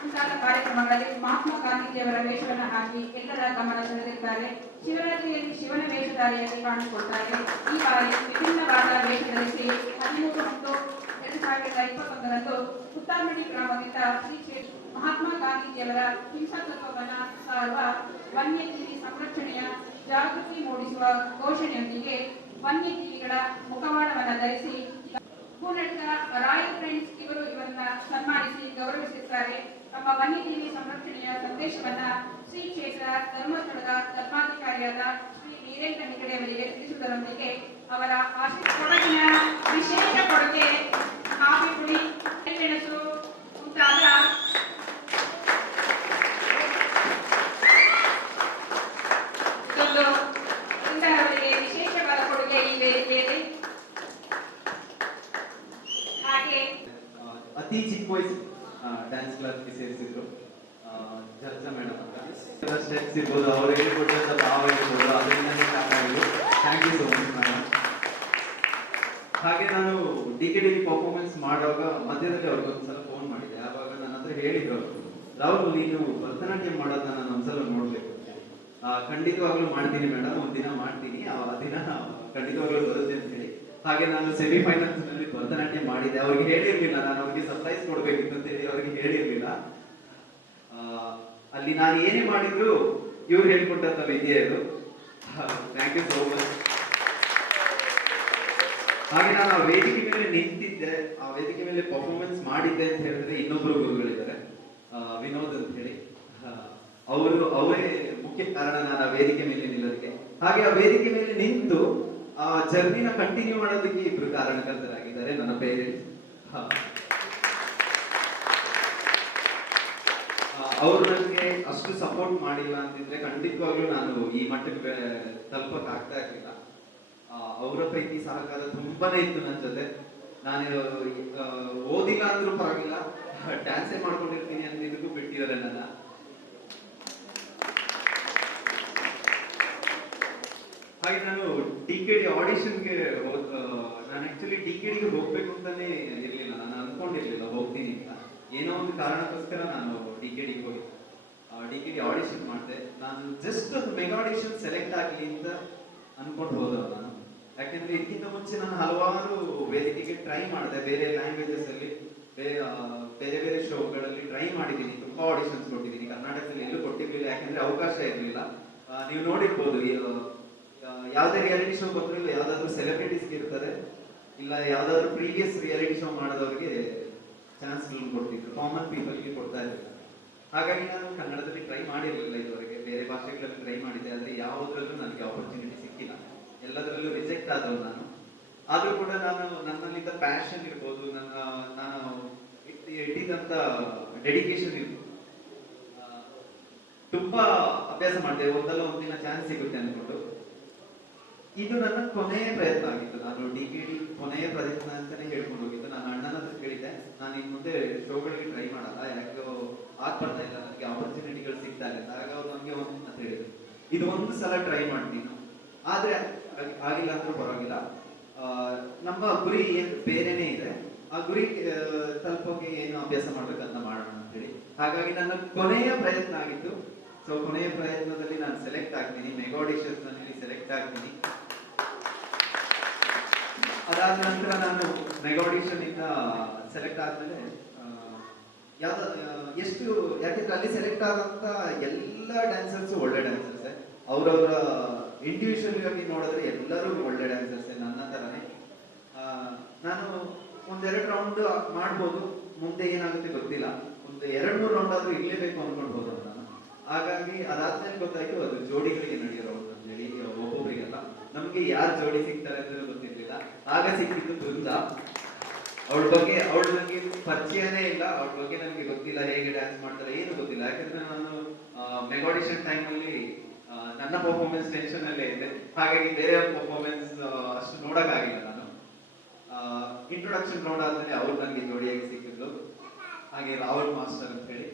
ಮುಂತಾದ ಕಾರ್ಯಕ್ರಮಗಳಲ್ಲಿ ಮಹಾತ್ಮ ಗಾಂಧೀಜಿಯವರ ವೇಷವನ್ನು ಹಾಕಿ ಎಲ್ಲರ ಗಮನ ಸೆಳೆದಿದ್ದಾರೆ. ಶಿವರಾತ್ರಿಯಲ್ಲಿ ಶಿವನ ವೇಷಧಾರಿಯಾಗಿ ಕಾಣಿಸಿಕೊಳ್ತಾರೆ. ಈ ಬಾರಿ ವಿಭಿನ್ನವಾದ ವೇಷ ಧರಿಸಿ 13/10/2021 ಪುತ್ತಾಮಡಿ ಗ್ರಾಮದಿಂದ ಶ್ರೀ ಮಹಾತ್ಮ ಗಾಂಧೀಜಿಯವರ ಹಿಂಸಾತ್ಮಕವನ್ನು ಸಾರುವ ವನ್ಯಜೀವಿ ಸಂರಕ್ಷಣೆಯ ಜಾಗೃತಿ ಮೂಡಿಸುವ ಘೋಷಣೆಯೊಂದಿಗೆ ವನ್ಯಜೀವಿಗಳ ಮುಖವಾಡವನ್ನು ಧರಿಸಿ ಹೂನಡ್ಕ ರಾಯಲ್ ಫ್ರೆಂಡ್ಸ್ ಇವರನ್ನ ಸನ್ಮಾನಿಸಿ ಗೌರವಿಸಿದ್ದಾರೆ. ತಮ್ಮ ವನ್ಯಜೀವಿ ಸಂರಕ್ಷಣೆಯ ಸಂದೇಶವನ್ನ ಶ್ರೀ ಕ್ಷೇತ್ರ ಧರ್ಮಸ್ಥಳದ ಧರ್ಮಾಧಿಕಾರಿಯಾದ ಶ್ರೀ ವೀರೇಂದ್ರ ಹೆಗಡೆ ಅವರಿಗೆ ತಿಳಿಸುವುದರೊಂದಿಗೆ ಅವರ ಕೊಡಗಿನ ವಿಶೇಷ ಕೊಡುಗೆ ಕಾಫಿ ಪುಡಿ, ಮೆಣಸು ಮುಂತಾದ ಇದೊಂದು ಅವರಿಗೆ ವಿಶೇಷವಾದ ಕೊಡುಗೆ ಈ ವೇದಿಕೆಯಲ್ಲಿ. ಹಾಗೆ ಅತಿ ಚಿಕ್ಕ ವಯಸ್ಸು ಡ್ಯಾನ್ಸ್ ಕ್ಲಾಸ್ಗೆ ಸೇರಿಸಿದ್ರು ಚರ್ಚಾ ಮೇಡಮ್ ಅಂತ. ಸ್ಟೆಪ್ಸ್ ಇರ್ಬೋದು, ಅವ್ರು ಹೇಳ್ಕೊಟ್ಟಂತ ಭಾವ ಇರ್ಬೋದು, ಅದರಿಂದ ಸ್ಟಾರ್ಟ್ ಆಗಿದ್ದು. Thank you so much madam. ಹಾಗೆ ನಾನು DKD ಪರ್ಫಾರ್ಮೆನ್ಸ್ ಮಾಡುವಾಗ ಮಧ್ಯದಲ್ಲಿ ಅವ್ರಿಗೊಂದ್ಸಲ ಫೋನ್ ಮಾಡಿದ್ದೆ. ಆವಾಗ ನನ್ನ ಹತ್ರ ಹೇಳಿದ್ರು, ರಾಹುಲ್ ನೀನು ಭರತನಾಟ್ಯ ಮಾಡೋದನ್ನ ನಾನು ಒಂದ್ಸಲ ನೋಡ್ಬೇಕು. ಖಂಡಿತವಾಗ್ಲೂ ಮಾಡ್ತೀನಿ ಮೇಡಮ್, ಒಂದಿನ ಮಾಡ್ತೀನಿ, ಆ ದಿನ ಖಂಡಿತವಾಗ್ಲೂ ಬರುತ್ತೆ ಅಂತ ಹೇಳಿ. ಹಾಗೆ ನಾನು ಸೆಮಿಫೈನಲ್ಸ್ ನಲ್ಲಿ ಭರತನಾಟ್ಯ ಮಾಡಿದ್ದೆ. ಅವ್ರಿಗೆ ಹೇಳಿರ್ಲಿಲ್ಲ, ನಾನು ಅವ್ರಿಗೆ ಸರ್ಪ್ರೈಸ್ ಕೊಡ್ಬೇಕಿತ್ತು ಅಂತ ಹೇಳಿ ಅವ್ರಿಗೆ ಹೇಳಿರ್ಲಿಲ್ಲ. ಅಲ್ಲಿ ನಾನು ಏನೇ ಮಾಡಿದ್ರು ಇವ್ರು ಹೇಳ್ಕೊಟ್ಟಂತ ವಿದ್ಯೆ ಇದು. Thank you so much. ಹಾಗೆ ನಾನು ಆ ವೇದಿಕೆ ಮೇಲೆ ನಿಂತಿದ್ದೆ, ಆ ವೇದಿಕೆ ಮೇಲೆ ಪರ್ಫಾರ್ಮೆನ್ಸ್ ಮಾಡಿದ್ದೆ ಅಂತ ಹೇಳಿದ್ರೆ ಇನ್ನೊಬ್ರು ಗುರುಗಳಿದ್ದಾರೆ, ವಿನೋದ್ ಅಂತ ಹೇಳಿ. ಅವರೇ ಮುಖ್ಯ ಕಾರಣ ನಾನು ಆ ವೇದಿಕೆ ಮೇಲೆ ನಿಲ್ಲೋದಕ್ಕೆ. ಹಾಗೆ ಆ ವೇದಿಕೆ ಮೇಲೆ ನಿಂತು ಆ ಜರ್ನಿನ ಕಂಟಿನ್ಯೂ ಮಾಡೋದಕ್ಕೆ ಇಬ್ರು ಕಾರಣಕರ್ತರಾಗಿದ್ದಾರೆ, ನನ್ನ ಪೇರೆಂಟ್ಸ್. ಅವರು ನನಗೆ ಅಷ್ಟು ಸಪೋರ್ಟ್ ಮಾಡಿಲ್ಲ ಅಂತಿದ್ರೆ ಖಂಡಿತವಾಗ್ಲೂ ನಾನು ಈ ಮಟ್ಟಕ್ಕೆ ತಲುಪಕ್ ಆಗ್ತಾ ಇರಲಿಲ್ಲ. ಅವರ ಪ್ರೀತಿ ಸಹಕಾರ ತುಂಬಾನೇ ಇತ್ತು ನನ್ನ ಜೊತೆ. ನಾನು ಓದಿಲ್ಲ ಅಂದ್ರೂ ಪರವಾಗಿಲ್ಲ, ಡ್ಯಾನ್ಸೇ ಮಾಡ್ಕೊಂಡಿರ್ತೀನಿ ಅಂತಿದ್ದಕ್ಕೂ ಬಿಟ್ಟಿದ್ದಾರೆ ನನ್ನ. ಹಾಗೆ ನಾನು DKD ಆಡಿಷನ್ಗೆ ನಾನು ಆಕ್ಚುಲಿ ಏನೋ ಒಂದು ಕಾರಣಕ್ಕೋಸ್ಕರ ನಾನು ಡಿ ಕೆ ಡಿ ಹೋಗಿದ್ದೆ. ಡಿ ಕೆ ಡಿ ಆಡಿಷನ್ ಮಾಡಿದೆ. ನಾನು ಜಸ್ಟ್ ಒಂದು ಮೆಗಾ ಆಡಿಷನ್ ಸೆಲೆಕ್ಟ್ ಆಗಲಿ ಅಂತ ಅನ್ಕೊಂಡು ಹೋದವ ನಾನು. ಯಾಕೆಂದ್ರೆ ಇದಕ್ಕಿಂತ ಮುಂಚೆ ನಾನು ಹಲವಾರು ವೇದಿಕೆಗೆ ಟ್ರೈ ಮಾಡಿದೆ, ಬೇರೆ ಲ್ಯಾಂಗ್ವೇಜಸ್ ಅಲ್ಲಿ ಬೇರೆ ಬೇರೆ ಶೋಗಳಲ್ಲಿ ಟ್ರೈ ಮಾಡಿದ್ದೀನಿ, ತುಂಬಾ ಆಡಿಷನ್ಸ್ ಕೊಟ್ಟಿದ್ದೀನಿ. ಕರ್ನಾಟಕದಲ್ಲಿ ಎಲ್ಲೂ ಕೊಟ್ಟಿರ್ಲಿಲ್ಲ, ಯಾಕೆಂದ್ರೆ ಅವಕಾಶ ಇರಲಿಲ್ಲ. ನೀವು ನೋಡಿರ್ಬೋದು, ಯಾವುದೇ ರಿಯಾಲಿಟಿ ಶೋ ಬಂದ್ರು ಯಾವ್ದಾದ್ರು ಸೆಲೆಬ್ರಿಟೀಸ್ಗೆ ಇರ್ತಾರೆ, ಇಲ್ಲ ಯಾವ್ದಾದ್ರು ಪ್ರೀವಿಯಸ್ ರಿಯಾಲಿಟಿ ಶೋ ಮಾಡಿದವ್ರಿಗೆ ಚಾನ್ಸ್ಗಳನ್ನು ಕೊಡ್ತಿದ್ರು, ಕಾಮನ್ ಪೀಪಲ್ಗೆ ಕೊಡ್ತಾ ಇರಲಿಲ್ಲ. ಹಾಗಾಗಿ ನಾನು ಕನ್ನಡದಲ್ಲಿ ಟ್ರೈ ಮಾಡಿರಲಿಲ್ಲ ಇದುವರೆಗೆ, ಬೇರೆ ಭಾಷೆಗಳಲ್ಲಿ ಟ್ರೈ ಮಾಡಿದ್ದೆ, ಆದರೆ ಯಾವುದ್ರಲ್ಲೂ ನನಗೆ ಆಪರ್ಚುನಿಟಿ ಸಿಕ್ಕಿಲ್ಲ, ಎಲ್ಲದರಲ್ಲೂ ರಿಜೆಕ್ಟ್ ಆದವು ನಾನು. ಆದರೂ ಕೂಡ ನಾನು ನನ್ನಲ್ಲಿದ್ದ ಪ್ಯಾಷನ್ ಇರ್ಬೋದು, ನಾನು ಇಟ್ಟಿದ್ದಂಥ ಡೆಡಿಕೇಶನ್ ಇರ್ಬೋದು, ತುಂಬಾ ಅಭ್ಯಾಸ ಮಾಡಿದೆ, ಒಂದಲ್ಲ ಒಂದಿನ ಚಾನ್ಸ್ ಸಿಗುತ್ತೆ ಅನ್ಕೊಂಡು. ಇದು ನನ್ನ ಕೊನೆಯ ಪ್ರಯತ್ನ ಆಗಿತ್ತು. ನಾನು ಡಿ ಕೆ ಡಿ ಕೊನೆಯ ಪ್ರಯತ್ನ ಅಂತಾನೆ ಹೇಳ್ಕೊಂಡು ಹೋಗಿದ್ದು. ನಾನು ಅಣ್ಣನ ಹತ್ರ ಕೇಳಿದ್ದೆ, ನಾನು ಇನ್ನು ಮುಂದೆ ಶೋಗಳಿಗೆ ಟ್ರೈ ಮಾಡಲ್ಲ, ಯಾಕೋ ಆಗ್ಬರ್ತಾ ಇಲ್ಲ, ನನಗೆ ಆಪರ್ಚುನಿಟಿಗಳು ಸಿಗ್ತಾ ಇಲ್ಲ. ಆಗ ಅವ್ರು ನನಗೆ ಒಂದು ಅಂತ ಹೇಳಿದ್ರು, ಇದು ಒಂದು ಸಲ ಟ್ರೈ ಮಾಡಿ ನೀನು, ಆದ್ರೆ ಆಗಿಲ್ಲ ಅಂದ್ರೂ ಪರವಾಗಿಲ್ಲ, ನಮ್ಮ ಗುರಿ ಏನು ಬೇರೆನೇ ಇದೆ, ಆ ಗುರಿ ತಲುಪೋಕೆ ಏನು ಅಭ್ಯಾಸ ಮಾಡ್ಬೇಕಂತ ಮಾಡೋಣ ಅಂತ ಹೇಳಿ. ಹಾಗಾಗಿ ನನ್ನ ಕೊನೆಯ ಪ್ರಯತ್ನ ಆಗಿತ್ತು. ಸೊ ಕೊನೆಯ ಪ್ರಯತ್ನದಲ್ಲಿ ನಾನು ಸೆಲೆಕ್ಟ್ ಆಗ್ತೀನಿ, ಮೆಗಾ ಆಡಿಷನ್ಸ್ ನಲ್ಲಿ ಸೆಲೆಕ್ಟ್ ಆಗ್ತೀನಿ. ಅದಾದ ನಂತರ ನಾನು ಮೆಗಾ ಆಡಿಷನ್ ಇಂದ ಸೆಲೆಕ್ಟ್ ಆದ್ಮೇಲೆ ಯಾಕೆಂದ್ರೆ ಅಲ್ಲಿ ಸೆಲೆಕ್ಟ್ ಆದಂತ ಎಲ್ಲ ಡ್ಯಾನ್ಸರ್ಸ್ ಒಳ್ಳೆ ಡ್ಯಾನ್ಸರ್ಸ್, ಅವ್ರವ್ರ ಇಂಡಿವಿಜುವಲ್ ಆಗಿ ನೋಡಿದ್ರೆ ಎಲ್ಲರೂ ಒಳ್ಳೆ ಡ್ಯಾನ್ಸರ್ಸ್ ನನ್ನ ತರನೇ. ನಾನು ಒಂದೆರಡು ರೌಂಡ್ ಮಾಡ್ಬೋದು, ಮುಂದೆ ಏನಾಗುತ್ತೆ ಗೊತ್ತಿಲ್ಲ, ಒಂದು 2-3 ರೌಂಡ್ ಆದ್ರೂ ಇರ್ಲೇಬೇಕು ಅನ್ಕೊಂಡು ಹೋದ ನಾನು. ಹಾಗಾಗಿ ಅದಾದ್ಮೇಲೆ ಗೊತ್ತಾಯ್ತು ಅದು ಜೋಡಿಗಳಿಗೆ ನಡೆಯೋ ರೌಂಡ್ ಅಂತ ಹೇಳಿ. ಒಬ್ಬೊಬ್ಬರಿಗೆಲ್ಲ ನಮ್ಗೆ ಯಾರು ಜೋಡಿ ಸಿಗ್ತಾರೆ ಅಂತ ಗೊತ್ತಿರ್ಲಿಲ್ಲ. ಆಗ ಸಿಕ್ಕಿದ್ದು ಬೃಂದ. ಅವಳ ನನಗೆ ಪರಿಚಯನೇ ಇಲ್ಲ, ಅವಳ ಬಗ್ಗೆ ನನಗೆ ಗೊತ್ತಿಲ್ಲ, ಹೇಗೆ ಡ್ಯಾನ್ಸ್ ಮಾಡ್ತಾರೆ ಏನು ಗೊತ್ತಿಲ್ಲ. ಯಾಕಂದ್ರೆ ನಾನು ಮೆಗಾ ಆಡಿಷನ್ ಟೈಮ್ ಅಲ್ಲಿ ನನ್ನ ಪರ್ಫಾರ್ಮೆನ್ಸ್ ಟೆನ್ಷನ್ ಅಲ್ಲೇ ಇದೆ, ಹಾಗಾಗಿ ಬೇರೆ ಪರ್ಫಾರ್ಮೆನ್ಸ್ ಅಷ್ಟು ನೋಡಕ್ಕಾಗಿಲ್ಲ ನಾನು. ಇಂಟ್ರೊಡಕ್ಷನ್ ರೌಂಡ್ ಆದ್ಮೇಲೆ ಅವ್ರು ನನಗೆ ಜೋಡಿಯಾಗಿ ಸಿಕ್ಕಿದ್ರು, ಹಾಗೆ ರಾಹುಲ್ ಮಾಸ್ಟರ್ ಅಂತ ಹೇಳಿ.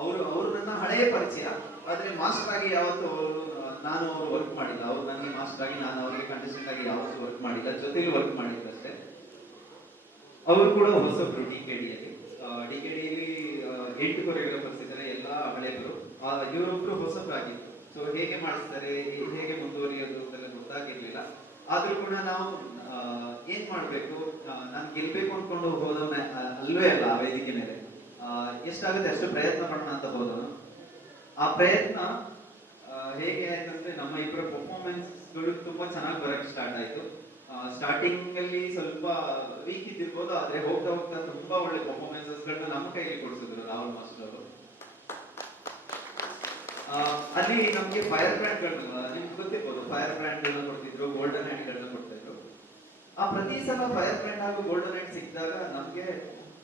ಅವರು ನನ್ನ ಹಳೆಯ ಪರಿಚಯ, ಆದ್ರೆ ಮಾಸ್ಟರ್ ಆಗಿ ಯಾವತ್ತು ನಾನು ಅವ್ರು ವರ್ಕ್ ಮಾಡಿಲ್ಲ. ಅವ್ರು ನನಗೆ ಮಾಸ್ಟರ್ ಆಗಿ, ನಾನು ಅವ್ರಿಗೆ ಕಂಟೆಸ್ಟೆಂಟ್ ಆಗಿ ಯಾವತ್ತೂ ವರ್ಕ್ ಮಾಡಿಲ್ಲ, ಜೊತೆಲಿ ವರ್ಕ್ ಮಾಡಿಲ್ಲ ಅಷ್ಟೇ. ಅವರು ಕೂಡ ಹೊಸಬ್ರು ಡಿ ಕೆ ಡಿಯಲ್ಲಿ. ಡಿ ಕೆ ಡಿಯಲ್ಲಿ 8 ಕೊರಿಯೋಗ್ರಾಫರ್ಸ್ ಇದ್ದಾರೆ, ಎಲ್ಲ ಹಳೆಯವರು. ಇವರೊಬ್ರು ಹೊಸಬ್ರಾಗಿತ್ತು. ಸೊ ಹೇಗೆ ಮಾಡಿಸ್ತಾರೆ, ಹೇಗೆ ಮುಂದುವರಿಯೋದು ಅಂತೆಲ್ಲ ಗೊತ್ತಾಗಿರ್ಲಿಲ್ಲ. ಆದ್ರೂ ಕೂಡ ನಾವು ಏನ್ ಮಾಡ್ಬೇಕು, ನಾನು ಗೆಲ್ಬೇಕು ಅನ್ಕೊಂಡು ಹೋದವನ ಅಲ್ವೇ ಅಲ್ಲ, ಆ ವೇದಿಕೆ ಮೇಲೆ ಎಷ್ಟಾಗುತ್ತೆ ಅಷ್ಟು ಪ್ರಯತ್ನ ಮಾಡೋಣ ಅಂತ ಹೋದವನು. ಆ ಪ್ರಯತ್ನ ಹೇಗೆ ಆಯ್ತಂದ್ರೆ, ನಮ್ಮ ಇಬ್ಬರ ಪರ್ಫಾರ್ಮೆನ್ಸ್ಗಳು ತುಂಬಾ ಚೆನ್ನಾಗಿ ಬರಕ್ಕೆ ಸ್ಟಾರ್ಟ್ ಆಯ್ತು. ಸ್ಟಾರ್ಟಿಂಗ್ ಅಲ್ಲಿ ಸ್ವಲ್ಪ ವೀಕ್ ಇದ್ದಿರ್ಬೋದು, ಆದ್ರೆ ಹೋಗ್ತಾ ಹೋಗ್ತಾ ತುಂಬಾ ಒಳ್ಳೆ ಪರ್ಫಾರ್ಮೆನ್ಸಸ್ ಗಳನ್ನ ನಮ್ಮ ಕೈಗೆ ಕೊಡಿಸಿದ್ರು ರಾಹುಲ್ ಮಾಸ್ಟರ್ ಅವರು. ಅಲ್ಲಿ ನಮ್ಗೆ ಫೈರ್ ಬ್ರ್ಯಾಂಡ್ ಗಳನ್ನ, ನಿಮ್ಗೆ ಗೊತ್ತಿರ್ಬೋದು, ಫೈರ್ ಬ್ರ್ಯಾಂಡ್ ಗಳನ್ನ ಕೊಡ್ತಿದ್ರು, ಗೋಲ್ಡನ್ ಹ್ಯಾಂಡ್ ಗಳನ್ನ ಕೊಡ್ತಾ ಇದ್ರು. ಆ ಪ್ರತಿ ಸಲ ಫೈರ್ ಬ್ರ್ಯಾಂಡ್ ಹಾಗೂ ಗೋಲ್ಡನ್ ಹ್ಯಾಂಡ್ ಸಿಕ್ಕಿದಾಗ ನಮ್ಗೆ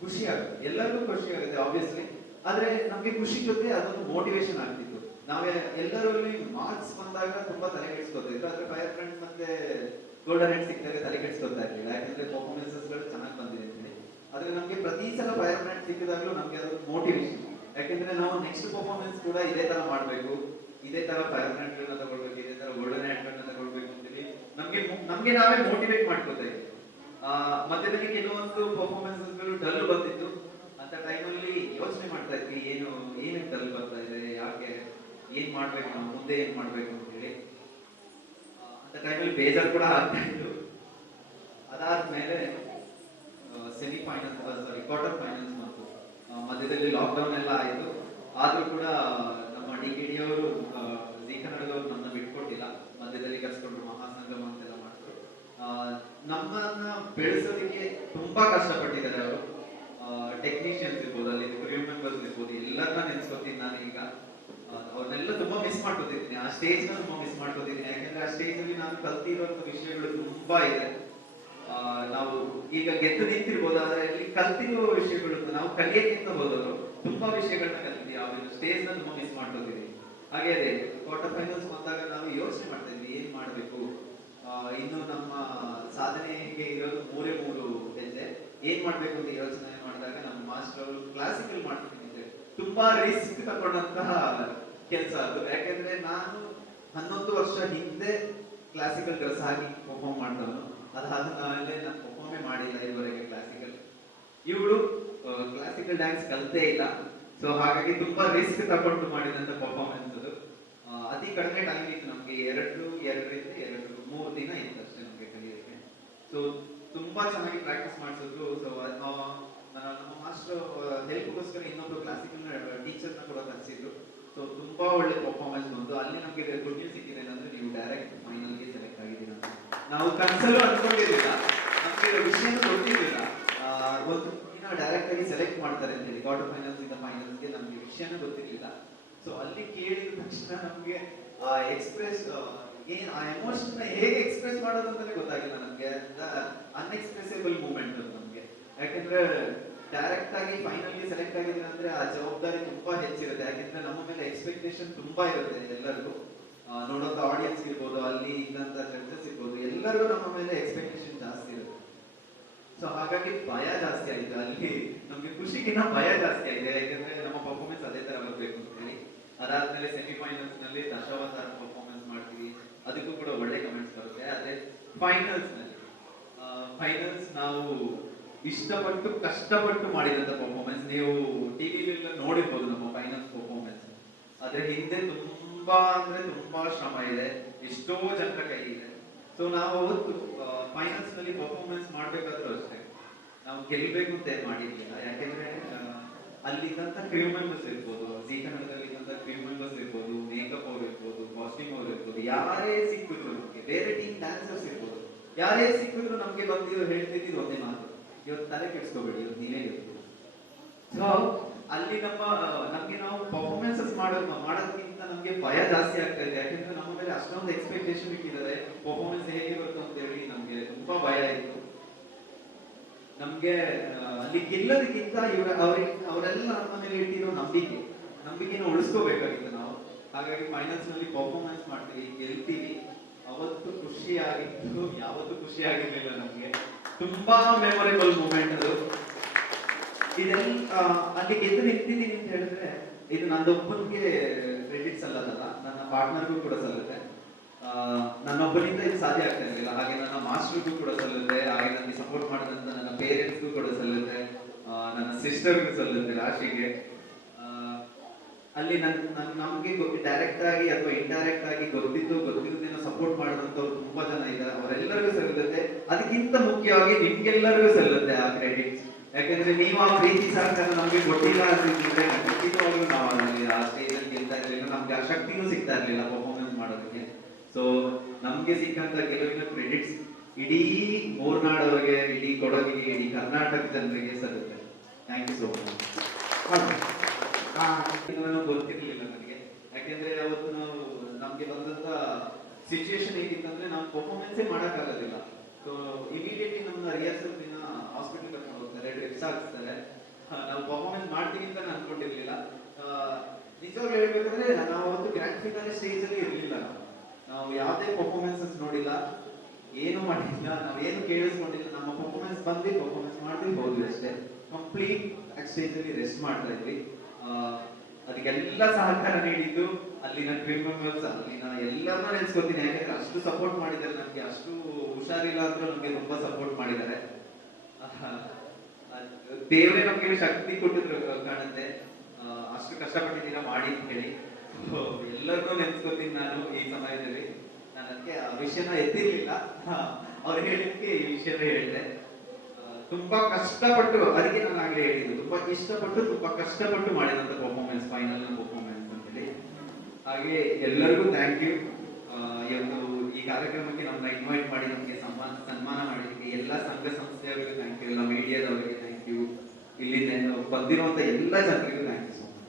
ಖುಷಿ ಆಗುತ್ತೆ, ಎಲ್ಲರಿಗೂ ಖುಷಿ ಆಗುತ್ತೆ ಆಬ್ವಿಯಸ್ಲಿ. ಆದ್ರೆ ನಮ್ಗೆ ಖುಷಿ ಜೊತೆ ಅದೊಂದು ಮೋಟಿವೇಶನ್ ಆಗ್ತಿತ್ತು. ನಾವೇ ಎಲ್ಲರಲ್ಲಿ ಮಾರ್ಕ್ಸ್ ಬಂದಾಗ ತುಂಬಾ ತಲೆ ಕೆಡಿಸ್ಕೊತಿದ್ರು, ಆದ್ರೆ ಫೈರ್ ಬ್ರ್ಯಾಂಡ್ ಮತ್ತೆ ಗೋಲ್ಡನ್ ಹ್ಯಾಂಡ್ ಸಿಕ್ಕಿದಾಗ ತಲೆ ಕೆಡಿಸ್ಕೊತಾ ಇರ್ಲಿಲ್ಲ, ಯಾಕಂದ್ರೆ ಪರ್ಫಾರ್ಮೆನ್ಸಸ್ ಗಳು ಚೆನ್ನಾಗಿ ಬಂದಿದೆ ಅಂತ ಹೇಳಿ. ಆದ್ರೆ ನಮ್ಗೆ ಪ್ರತಿ ಸಲ ಫೈರ್ ಬ್ರ್ಯಾಂಡ್ ಸಿಕ್ಕಿದಾಗ್ಲೂ ನಮ್ಗೆ ಅದೊಂದು ಮೋಟಿವೇಶನ್, ಯಾಕಂದ್ರೆ ನಾವು ನೆಕ್ಸ್ಟ್ ಪರ್ಫಾರ್ಮೆನ್ಸ್ ಕೂಡ ಇದೇ ತರ ಮಾಡ್ಬೇಕು, ಇದೇ ತರ ಫೈರ್ ಬ್ರ್ಯಾಂಡ್ ಗಳನ್ನ ತಗೊಳ್ಬೇಕು, ಇದೇ ತರ ಗೋಲ್ಡನ್ ಹ್ಯಾಂಡ್ ಗಳನ್ನ ತಗೊಳ್ಬೇಕು ಅಂತೇಳಿ ನಮ್ಗೆ ನಾವೇ ಮೋಟಿವೇಟ್ ಮಾಡ್ಕೋತಾ ಇದ್ವಿ. ಮಧ್ಯದಲ್ಲಿ ಕೆಲವೊಂದು ಪರ್ಫಾರ್ಮೆನ್ಸಸ್ ಗಳು ಡಲ್ ಬಂದಿತ್ತು. ಅಂತ ಟೈಮಲ್ಲಿ ಯೋಚನೆ ಮಾಡ್ತಾ ಇದ್ವಿ, ಏನಕ್ಕೆ ಡಲ್ ಬರ್ತಾ ಇದೆ, ಯಾಕೆ, ಏನ್ ಮಾಡ್ಬೇಕು, ನಾವು ಮುಂದೆ ಏನ್ ಮಾಡ್ಬೇಕು ಅಂತ ಹೇಳಿ. ಅಂತ ಟೈಮಲ್ಲಿ ಬೇಜಾರು ಕೂಡ ಆಗ್ತಾ ಇತ್ತು. ಅದಾದ್ಮೇಲೆ ಕ್ವಾರ್ಟರ್ ಫೈನಲ್ಸ್ ಮತ್ತು ಮಧ್ಯದಲ್ಲಿ ಲಾಕ್ಡೌನ್ ಎಲ್ಲ ಆಯಿತು. ಆದ್ರೂ ಕೂಡ ನಮ್ಮ ಡಿ ಕೆ ಡಿ ಅವರು, ಜಿ ಕನ್ನಡದವರು ನನ್ನ ಬಿಟ್ಕೊಟ್ಟಿಲ್ಲ, ಮಧ್ಯದಲ್ಲಿ ಕರ್ಸ್ಕೊಂಡ್ರು, ಮಹಾಸಂಗಮ ಅಂತೆಲ್ಲ ಮಾಡಿದ್ರು. ನಮ್ಮನ್ನ ಬೆಳೆಸೋದಕ್ಕೆ ತುಂಬಾ ಕಷ್ಟಪಟ್ಟಿದ್ದಾರೆ ಅವರು. ಟೆಕ್ನಿಷಿಯನ್ಸ್ ಇರ್ಬೋದು, ಅಲ್ಲಿ ಕ್ರೂ ಮೆಂಬರ್ಸ್ ಇರ್ಬೋದು, ಎಲ್ಲರನ್ನ ನೆನ್ಸ್ಕೊತೀನಿ ನಾನು ಈಗ. ಅವ್ರನ್ನೆಲ್ಲ ತುಂಬಾ ಮಿಸ್ ಮಾಡ್ಕೊತಿದ್ದೀನಿ, ಆ ಸ್ಟೇಜ್ ನ ತುಂಬಾ ಮಿಸ್ ಮಾಡ್ಕೊತಿದ್ದೀನಿ. ಯಾಕಂದ್ರೆ ಆ ಸ್ಟೇಜ್ ಅಲ್ಲಿ ನಾನು ಕಲ್ತಿರುವಂತ ವಿಷಯಗಳು ತುಂಬಾ ಇದೆ. ನಾವು ಈಗ ಗೆದ್ದು ನಿಂತಿರ್ಬೋದು, ಆದ್ರೆ ಅಲ್ಲಿ ಕಲ್ತಿರುವ ವಿಷಯಗಳು ನಾವು ಕಲಿಯಕ್ಕಿಂತ ಹೋದವರು ತುಂಬಾ ವಿಷಯಗಳನ್ನ ಕಲ್ತಿದ್ವಿ. ಆ ಸ್ಟೇಜ್ ನ ತುಂಬಾ ಮಿಸ್ ಮಾಡ್ಕೊತಿದ್ದೀವಿ. ಹಾಗೆ ಅದೇ ಕ್ವಾರ್ಟರ್ ಫೈನಲ್ಸ್ ಬಂದಾಗ ನಾವು ಯೋಚನೆ ಮಾಡ್ತಾ ಇದ್ವಿ, ಏನ್ ಮಾಡ್ಬೇಕು, ಇನ್ನು ನಮ್ಮ ಸಾಧನೆಗೆ ಇರೋದು 3 ಹೆಜ್ಜೆ, ಏನ್ ಮಾಡ್ಬೇಕು ಅಂತ ಯೋಚನೆ ಮಾಡಿದಾಗ ನಮ್ಮ ಮಾಸ್ಟರ್ ಅವರು ಕ್ಲಾಸಿಕಲ್ ಮಾಡ್ತಿದ್ದೆ. ತುಂಬಾ ರಿಸ್ಕ್ ತಗೊಂಡಂತಹ ಕೆಲಸ ಅದು. ಯಾಕಂದ್ರೆ ನಾನು 11 ವರ್ಷ ಹಿಂದೆ ಕ್ಲಾಸಿಕಲ್ ಡ್ರೆಸ್ ಹಾಕಿ ಪರ್ಫಾರ್ಮ್ ಮಾಡಿದವನು. ಅದಾದ್ಮೇಲೆ ನಾನು ಪರ್ಫಾರ್ಮೇ ಮಾಡಿಲ್ಲ ಇದುವರೆಗೆ ಕ್ಲಾಸಿಕಲ್. ಇವಳು ಕ್ಲಾಸಿಕಲ್ ಡ್ಯಾನ್ಸ್ ಕಲ್ತೇ ಇಲ್ಲ. ಸೊ ಹಾಗಾಗಿ ತುಂಬಾ ರಿಸ್ಕ್ ತಗೊಂಡು ಮಾಡಿದಂತ ಪರ್ಫಾರ್ಮೆನ್ಸ್ ಅದು. ಅತಿ ಕಡಿಮೆ ಟೈಮ್ ಇತ್ತು ನಮಗೆ, 2 ದಿನ ಇತ್ತು ಅಷ್ಟೇ ನಮಗೆ ಕಲಿಯೋಕ್ಕೆ. ಸೊ ತುಂಬಾ ಚೆನ್ನಾಗಿ ಪ್ರಾಕ್ಟೀಸ್ ಮಾಡಿಸಿದ್ರು. ಸೊ ನಮ್ಮ ಮಾಸ್ಟರ್ ಹೆಲ್ಪ್ಗೋಸ್ಕರ ಇನ್ನೊಬ್ರು ಕ್ಲಾಸಿಕಲ್ ಟೀಚರ್ನ ಕೂಡ ಕಲಿಸಿದ್ರು. ಸೊ ತುಂಬಾ ಒಳ್ಳೆ ಪರ್ಫಾರ್ಮೆನ್ಸ್ ಬಂತು. ಅಲ್ಲಿ ನಮಗೆ ಗುಡ್ ನ್ಯೂಸ್ ಸಿಕ್ಕಿದೆ ಅಂದ್ರೆ ನೀವು ಡೈರೆಕ್ಟ್ ಫೈನಲ್ಗೆ ಸೆಲೆಕ್ಟ್ ಆಗಿದ್ದೀರಾ. ನಾವು ಕನ್ಸಲ್ಲೂ ಅನ್ಕೊಂಡಿರ್ಲಿಲ್ಲ, ನಮಗೆ ವಿಷಯನೂ ಗೊತ್ತಿರಲಿಲ್ಲ ಒಂದು ದಿನ ಡೈರೆಕ್ಟ್ ಆಗಿ ಸೆಲೆಕ್ಟ್ ಮಾಡ್ತಾರೆ ಅಂತ ಹೇಳಿ. ಕ್ವಾರ್ಟರ್ ಫೈನಲ್ಸ್ ಇಂದ ಫೈನಲ್ಸ್ಗೆ ನಮಗೆ ವಿಷಯನೂ ಗೊತ್ತಿರಲಿಲ್ಲ. ಸೊ ಅಲ್ಲಿ ಕೇಳಿದ ತಕ್ಷಣ ನಮಗೆ ಆ ಎಕ್ಸ್ಪ್ರೆಸ್ ಆ ಎಮೋಷನ್ ಹೇಗೆ ಎಕ್ಸ್ಪ್ರೆಸ್ ಮಾಡೋದು ಅಂತಾನೆ ಗೊತ್ತಾಗಿಲ್ಲ ನಮಗೆ. ಅನ್ಎಕ್ಸ್ಪ್ರೆಸಿಬಲ್ ಮೂಮೆಂಟ್ ಅದು ನಮಗೆ. ಯಾಕಂದ್ರೆ ಡೈರೆಕ್ಟ್ ಆಗಿ ಫೈನಲ್ಗೆ ಸೆಲೆಕ್ಟ್ ಆಗಿದ್ದೀರ ಅಂದ್ರೆ ಆ ಜವಾಬ್ದಾರಿ ತುಂಬಾ ಹೆಚ್ಚಿರುತ್ತೆ. ಯಾಕಂದ್ರೆ ನಮ್ಮ ಮೇಲೆ ಎಕ್ಸ್ಪೆಕ್ಟೇಷನ್ ತುಂಬಾ ಇರುತ್ತೆ ಎಲ್ಲರಿಗೂ. ನೋಡೋಂಥ ಆಡಿಯನ್ಸ್ ಇರ್ಬೋದು, ಅಲ್ಲಿ ಇದ್ದಂತ ಜಡ್ಜಸ್ ಇರ್ಬೋದು, ಎಲ್ಲರಿಗೂ ನಮ್ಮ ಮೇಲೆ ಎಕ್ಸ್ಪೆಕ್ಟೇಷನ್ ಜಾಸ್ತಿ ಇರುತ್ತೆ. ಸೊ ಹಾಗಾಗಿ ಭಯ ಜಾಸ್ತಿ ಆಯ್ತು ಅಲ್ಲಿ. ನಮ್ಗೆ ಖುಷಿಗಿನ್ನ ಭಯ ಜಾಸ್ತಿ ಆಗಿದೆ, ಯಾಕಂದ್ರೆ ನಮ್ಮ ಪರ್ಫಾರ್ಮೆನ್ಸ್ ಅದೇ ತರ ಬರಬೇಕು ಅಂತ ಹೇಳಿ. ಅದಾದ್ಮೇಲೆ ಸೆಮಿಫೈನಲ್ಸ್ ನಲ್ಲಿ ದಶಾವತಾರ ಪರ್ಫಾರ್ಮೆನ್ಸ್ ಮಾಡ್ತೀವಿ, ಅದಕ್ಕೂ ಕೂಡ ಒಳ್ಳೆ ಕಮೆಂಟ್ಸ್ ಬರುತ್ತೆ. ಅದೇ ಫೈನಲ್ಸ್ ನಾವು ಇಷ್ಟಪಟ್ಟು ಕಷ್ಟಪಟ್ಟು ಮಾಡಿದಂತ ಪರ್ಫಾರ್ಮೆನ್ಸ್. ನೀವು ಟಿವಿಲೆಲ್ಲ ನೋಡಿರ್ಬೋದು ನಮ್ಮ ಫೈನಲ್ಸ್ ಪರ್ಫಾರ್ಮೆನ್ಸ್. ಅದ್ರ ಹಿಂದೆ ತುಂಬಾ ಶ್ರಮ ಇದೆ, ಎಷ್ಟೋ ಜನರ ಕೈ ಇದೆ. ಸೊ ನಾವು ಅವತ್ತು ಫೈನಲ್ಸ್ ನಲ್ಲಿ ಪರ್ಫಾರ್ಮೆನ್ಸ್ ಮಾಡ್ಬೇಕಾದ್ರೂ ಅಷ್ಟೇ ನಾವು ಗೆಲ್ಬೇಕು ಅಂತ ಮಾಡಿರ್ಲಿಲ್ಲ. ಯಾಕೆಂದ್ರೆ ಅಲ್ಲಿದ್ದಂತ ಕ್ರೂ ಮೆಂಬರ್ಸ್ ಇರ್ಬೋದು, ಜೀ ಕನ್ನಡದಲ್ಲಿ ಇದ್ದಂತ ಕ್ರೂ ಮೆಂಬರ್ಸ್ ಇರ್ಬೋದು, ಮೇಕಪ್ ಅವ್ರು ಇರ್ಬೋದು, ಕಾಸ್ಟ್ಯೂಮ್ ಅವ್ರು ಇರ್ಬೋದು, ಯಾರೇ ಸಿಕ್ಕಿದ್ರು ನಮ್ಗೆ, ಬೇರೆ ಟೀಮ್ ಡ್ಯಾನ್ಸರ್ಸ್ ಇರ್ಬೋದು, ಯಾರೇ ಸಿಕ್ಕಿದ್ರು ನಮ್ಗೆ ಬಂದಿರೋ ಹೇಳ್ತಿದ್ದು ಒಂದೇ ಮಾತು, ಇವತ್ತು ತಲೆ ಕೆಡಿಸ್ಕೋಬೇಡಿ, ಇವತ್ತು ನೀವೇ ಗೆಲ್ತೀವಿ. ಸೊ ಅಲ್ಲಿ ನಮ್ಗೆ ನಾವು ಪರ್ಫಾರ್ಮೆನ್ಸಸ್ ಮಾಡೋದಕ್ಕಿಂತ ನಮ್ಗೆ ಭಯ ಜಾಸ್ತಿ ಆಗ್ತಾ ಇದೆ. ಯಾಕಂದ್ರೆ ನಮ್ಮ ಮೇಲೆ ಅಷ್ಟೊಂದು ಎಕ್ಸ್ಪೆಕ್ಟೇಷನ್ ಇಟ್ಟಿದ್ದಾರೆ, ಪರ್ಫಾರ್ಮೆನ್ಸ್ ಹೇಗೆ ಬರುತ್ತೆ ಅಂತ ಹೇಳಿ ನಮ್ಗೆ ತುಂಬಾ ಭಯ ಇತ್ತು. ನಮ್ಗೆ ಅಲ್ಲಿ ಗೆಲ್ಲೋದಕ್ಕಿಂತ ಅವರೆಲ್ಲ ನಮ್ಮ ಮೇಲೆ ಇಟ್ಟಿರೋ ನಂಬಿಕೆನ ಉಳಿಸ್ಕೋಬೇಕಾಗಿತ್ತು ನಾವು. ಹಾಗಾಗಿ ಫೈನಲ್ಸ್ ನಲ್ಲಿ ಪರ್ಫಾರ್ಮೆನ್ಸ್ ಮಾಡ್ತೀವಿ, ಗೆಲ್ತೀವಿ. ಅವತ್ತು ಖುಷಿ ಆಗಿತ್ತು, ಯಾವತ್ತೂ ಖುಷಿ ಆಗಿರ್ಲಿಲ್ಲ ನಮ್ಗೆ. ತುಂಬಾ ಮೆಮೊರೇಬಲ್ ಮೂಮೆಂಟ್ ಅದು. ಇದೆಲ್ಲ ಅಲ್ಲಿ ಗೆದ್ದು ನಿಂತಿದ್ದೀನಿ ಅಂತ ಹೇಳಿದ್ರೆ ಇದು ನನ್ನೊಬ್ಬನಿಗೆ ಕ್ರೆಡಿಟ್ಸ್ ಅಲ್ಲದಲ್ಲ, ನನ್ನ ಪಾರ್ಟ್ನರ್ಗೂ ಕೂಡ ಸಲ್ಲುತ್ತೆ. ನನ್ನೊಬ್ಬನಿಂದ ಇದು ಸಾಧ್ಯ ಆಗ್ತಾ ಇರಲಿಲ್ಲ. ಹಾಗೆ ನನ್ನ ಮಾಸ್ಟರ್ಗೂ ಕೂಡ ಸಲ್ಲುತ್ತೆ, ಹಾಗೆ ನನಗೆ ಸಪೋರ್ಟ್ ಮಾಡಿದಂತ ನನ್ನ ಪೇರೆಂಟ್ಸ್ಗೂ ಕೂಡ ಸಲ್ಲುತ್ತೆ, ನನ್ನ ಸಿಸ್ಟರ್ಗೂ ಸಲ್ಲುತ್ತೆ, ರಾಶಿಗೆ. ಅಲ್ಲಿ ನಮ್ಗೆ ಡೈರೆಕ್ಟ್ ಆಗಿ ಅಥವಾ ಇಂಡೈರೆಕ್ಟ್ ಆಗಿ ಗೊತ್ತಿದ್ದೇನೋ ಸಪೋರ್ಟ್ ಮಾಡಿದಂಥವ್ರು ತುಂಬಾ ಜನ ಇದ್ದಾರೆ, ಅವರೆಲ್ಲರಿಗೂ ಸಲ್ಲುತ್ತೆ. ಅದಕ್ಕಿಂತ ಮುಖ್ಯವಾಗಿ ನಿಮ್ಗೆಲ್ಲರಿಗೂ ಸಲ್ಲುತ್ತೆ ಆ ಕ್ರೆಡಿಟ್ಸ್. ಯಾಕಂದ್ರೆ ನೀವು ಆ ಪ್ರೀತಿ ಸಹಕಾರ ನಮ್ಗೆ ಕೊಟ್ಟಿಲ್ಲ ಅಂತಿದ್ರೆ ಖಂಡಿತವಾಗ್ಲೂ ನಾವು ಆ ಸ್ಟೇಜ್ ಅಲ್ಲಿ ಗೆಲ್ತಾ ಇರ್ಲಿಲ್ಲ, ನಮ್ಗೆ ಆ ಶಕ್ತಿನೂ ಸಿಗ್ತಾ ಇರ್ಲಿಲ್ಲ ಪರ್ಫಾರ್ಮೆನ್ಸ್ ಮಾಡೋದಕ್ಕೆ. ಸೊ ನಮ್ಗೆ ಸಿಕ್ಕಂತ ಗೆಲುವಿನ ಕ್ರೆಡಿಟ್ಸ್ ಇಡೀ ಮೂರ್ನಾಡವರಿಗೆ, ಇಡೀ ಕೊಡಗಿಗೆ, ಇಡೀ ಕರ್ನಾಟಕ ಜನರಿಗೆ ಸಲ್ಲುತ್ತೆ. Thank you so much. ಗೊತ್ತಿರ್ಲಿಲ್ಲ ನನಗೆ, ಯಾಕೆಂದ್ರೆ ಅವತ್ತು ನಮ್ಗೆ ಬಂದಂತ ಸಿಚುವೇಶನ್ ಹೇಗಿತ್ತಂದ್ರೆ ನಾವು ಪರ್ಫಾರ್ಮೆನ್ಸೇ ಮಾಡಕ್ಕಾಗೋದಿಲ್ಲ. ಸೊ ಇಮಿಡಿಯೇಟ್ಲಿ ನಮ್ಮನ್ನ ರಿಹರ್ಸಲ್ ದಿನ ಹಾಸ್ಪಿಟಲ್ ಕರ್ಕೊಂಡು ಹೋಗ್ತಾರೆ, ಡ್ರಿಪ್ಸ್ ಹಾಕ್ಸ್ತಾರೆ. ನಾವು ಪರ್ಫಾರ್ಮೆನ್ಸ್ ಮಾಡ್ತೀವಿ ಅಂತ ಅನ್ಕೊಂಡಿರ್ಲಿಲ್ಲ. ನಿಜವಾಗ್ಲೂ ಹೇಳ್ಬೇಕಂದ್ರೆ ನಾವು ಅವತ್ತು ಗ್ರ್ಯಾಂಡ್ ಫಿನಾಲೆ ಸ್ಟೇಜ್ ಅಲ್ಲಿ ಇರ್ಲಿಲ್ಲ. ನಾವು ಯಾವುದೇ ಪರ್ಫಾರ್ಮೆನ್ಸಸ್ ನೋಡಿಲ್ಲ, ಏನು ಮಾಡಿಲ್ಲ, ನಾವೇನು ಕೇಳಿಸ್ಕೊಂಡಿಲ್ಲ. ನಮ್ಮ ಪರ್ಫಾರ್ಮೆನ್ಸ್ ಬಂದ್ವಿ, ಪರ್ಫಾರ್ಮೆನ್ಸ್ ಮಾಡಿದ್ವಿ, ಹೋದ್ವಿ ಅಷ್ಟೇ. ಕಂಪ್ಲೀಟ್ ಸ್ಟೇಜ್ ಅಲ್ಲಿ ರೆಸ್ಟ್ ಮಾಡ್ತಾ ಇದ್ವಿ. ಅದಕ್ಕೆಲ್ಲ ಸಹಕಾರ ನೀಡಿದ್ದು ಅಲ್ಲಿನ ಕ್ರೂ ಮೆಂಬರ್ಸ್, ಅಲ್ಲಿನ ಎಲ್ಲರನ್ನೂ ನೆನ್ಸ್ಕೊತೀನಿ. ಯಾಕಂದ್ರೆ ಅಷ್ಟು ಸಪೋರ್ಟ್ ಮಾಡಿದ್ದಾರೆ ನಮ್ಗೆ, ಅಷ್ಟು ಹುಷಾರಿಲ್ಲ ಅಂದ್ರೂ ನಮ್ಗೆ ತುಂಬಾ ಸಪೋರ್ಟ್ ಮಾಡಿದ್ದಾರೆ. ದೇವರೇ ನಮ್ಗೆ ಶಕ್ತಿ ಕೊಟ್ಟಿದ್ರು ಕಾಣುತ್ತೆ, ಅಷ್ಟು ಕಷ್ಟಪಟ್ಟಿದ್ದೀರಾ ಮಾಡಿ ಅಂತ ಹೇಳಿ. ಎಲ್ಲರನ್ನೂ ನೆನ್ಸ್ಕೊತೀನಿ ನಾನು ಈ ಸಮಯದಲ್ಲಿ. ನಾನು ಅದಕ್ಕೆ ಆ ವಿಷಯನ ಎತ್ತಿರ್ಲಿಲ್ಲ, ಅವ್ರು ಹೇಳಿದ್ಕೆ ಈ ವಿಷಯನ ಹೇಳಿದೆ. ತುಂಬಾ ಕಷ್ಟಪಟ್ಟು, ಅದಕ್ಕೆ ನಾನು ಆಗ್ಲೇ ಹೇಳಿದ್ದು, ತುಂಬಾ ಇಷ್ಟಪಟ್ಟು ತುಂಬಾ ಕಷ್ಟಪಟ್ಟು ಮಾಡಿದಂತ ಪರ್ಫಾರ್ಮೆನ್ಸ್, ಫೈನಲ್ ಪರ್ಫಾರ್ಮೆನ್ಸ್ ಅಂತ ಹೇಳಿ. ಹಾಗೆ ಎಲ್ಲರಿಗೂ ಥ್ಯಾಂಕ್ ಯು. ಈ ಕಾರ್ಯಕ್ರಮಕ್ಕೆ ನಮ್ಮನ್ನ ಇನ್ವೈಟ್ ಮಾಡಿ ನಮಗೆ ಸನ್ಮಾನ ಮಾಡಿದ್ದಕ್ಕೆ ಎಲ್ಲ ಸಂಘ ಸಂಸ್ಥೆಯವರಿಗೂ ಥ್ಯಾಂಕ್ ಯು, ಎಲ್ಲ ಮೀಡಿಯಾದವರಿಗೆ ಥ್ಯಾಂಕ್ ಯು, ಇಲ್ಲಿ ಬಂದಿರುವಂತ ಎಲ್ಲ ಜನರಿಗೂ thank you so much.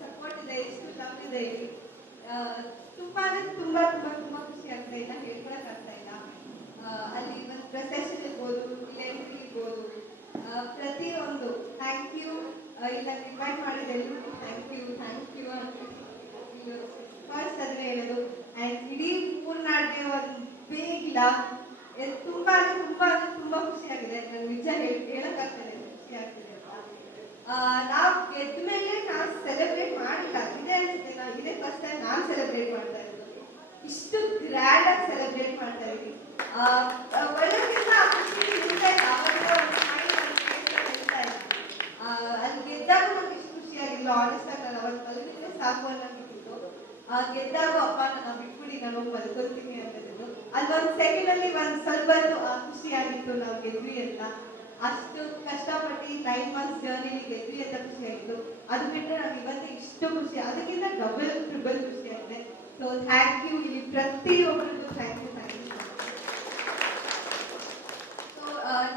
Support ಇದೆ, ಇಷ್ಟು ಲವ್ ಇದೆ, ತುಂಬಾ ತುಂಬಾ ತುಂಬಾ ತುಂಬಾ ಖುಷಿ ಆಗ್ತಾ ಇಲ್ಲ, ಹೇಳ್ಕೊಳಕ್ ಆಗ್ತಾ ಇಲ್ಲ. ಅಲ್ಲಿ ಒಂದು ಪ್ರೊಸೆಷನ್ ಇರ್ಬೋದು, ಇವೆಂಟ್ ಇರ್ಬೋದು, ಪ್ರತಿಯೊಂದು ಥ್ಯಾಂಕ್ ಯು. ಇಲ್ಲ ಇನ್ವೈಟ್ ಮಾಡಿದ ಎಲ್ಲರಿಗೂ ಥ್ಯಾಂಕ್ ಯು ಅಂತ ಫಸ್ಟ್ ಅದ್ರೆ ಹೇಳೋದು. ಆ್ಯಂಡ್ ಇಡೀ ಮೂರ್ನಾಡಿಗೆ ಒಂದು ಬೇಗಿಲ್ಲ, ತುಂಬಾ ತುಂಬಾ ಖುಷಿ ಆಗಿದೆ. ನಂಗೆ ನಿಜ ಹೇಳಕ್ಕಾಗ್ತದೆ, ಖುಷಿ ಆಗ್ತಿದೆ. ನಾವು ಗೆದ್ದ ಮೇಲೆ ನಾವು ಸೆಲೆಬ್ರೇಟ್ ಮಾಡಿಲ್ಲ, ಸೆಲೆಬ್ರೇಟ್ ಮಾಡ್ತಾ ಇರೋದು. ಇಷ್ಟು ಗ್ರ್ಯಾಂಡ್ ಆಗಿ ಸೆಲೆಬ್ರೇಟ್ ಮಾಡ್ತಾ ಇದ್ದೀವಿ. ಒಳ್ಳೋದಕ್ಕಿಂತ ಆ ಖುಷಿ ಇರುತ್ತೆ. ಆವಾಗ ಒಂದು smile ನನ್ನ face ಅಲ್ಲಿ ಹೇಳ್ತಾ ಇದೆ. ಅಲ್ಲಿ ಗೆದ್ದಾಗ ನಮ್ಗೆ ಇಷ್ಟು ಖುಷಿಯಾಗಿಲ್ಲ. ಆನೆಸ್ಟ್ ಆಗಿ ನಾನು ಅವತ್ತು ಮಲಗಿದ್ರೆ ಸಾಕು ಅನ್ನೋದಿತ್ತು. ಗೆದ್ದಾಗ ಅಪ್ಪ ನನ್ನ ಬಿಟ್ಬಿಡಿ ನಾನು ಹೋಗಿ ಮಲ್ಕೊಳ್ತೀನಿ ಅನ್ನೋದಿದ್ದು. ಅಲ್ಲೊಂದು ಸೆಕೆಂಡ್ ಅಲ್ಲಿ ಒಂದು ಸ್ವಲ್ಪ ಖುಷಿಯಾಗಿತ್ತು ನಾವು ಗೆದ್ವಿ ಅಂತ. ಅಷ್ಟು ಕಷ್ಟಪಟ್ಟು 9 months ಜರ್ನಿಲಿ ಗೆದ್ವಿ ಅಂತ ಖುಷಿಯಾಗಿತ್ತು. ಅದು ಬಿಟ್ಟರೆ ನಾವು ಇವತ್ತು ಇಷ್ಟು ಖುಷಿ, ಅದಕ್ಕಿಂತ ಡಬಲ್ ಟ್ರಿಬಲ್ ಖುಷಿ ಆಗಿದೆ. ಸೊ ಥ್ಯಾಂಕ್ ಯು, ಇಲ್ಲಿ ಪ್ರತಿಯೊಬ್ಬರಿಗೂ ಥ್ಯಾಂಕ್ ಯು. ಸೊ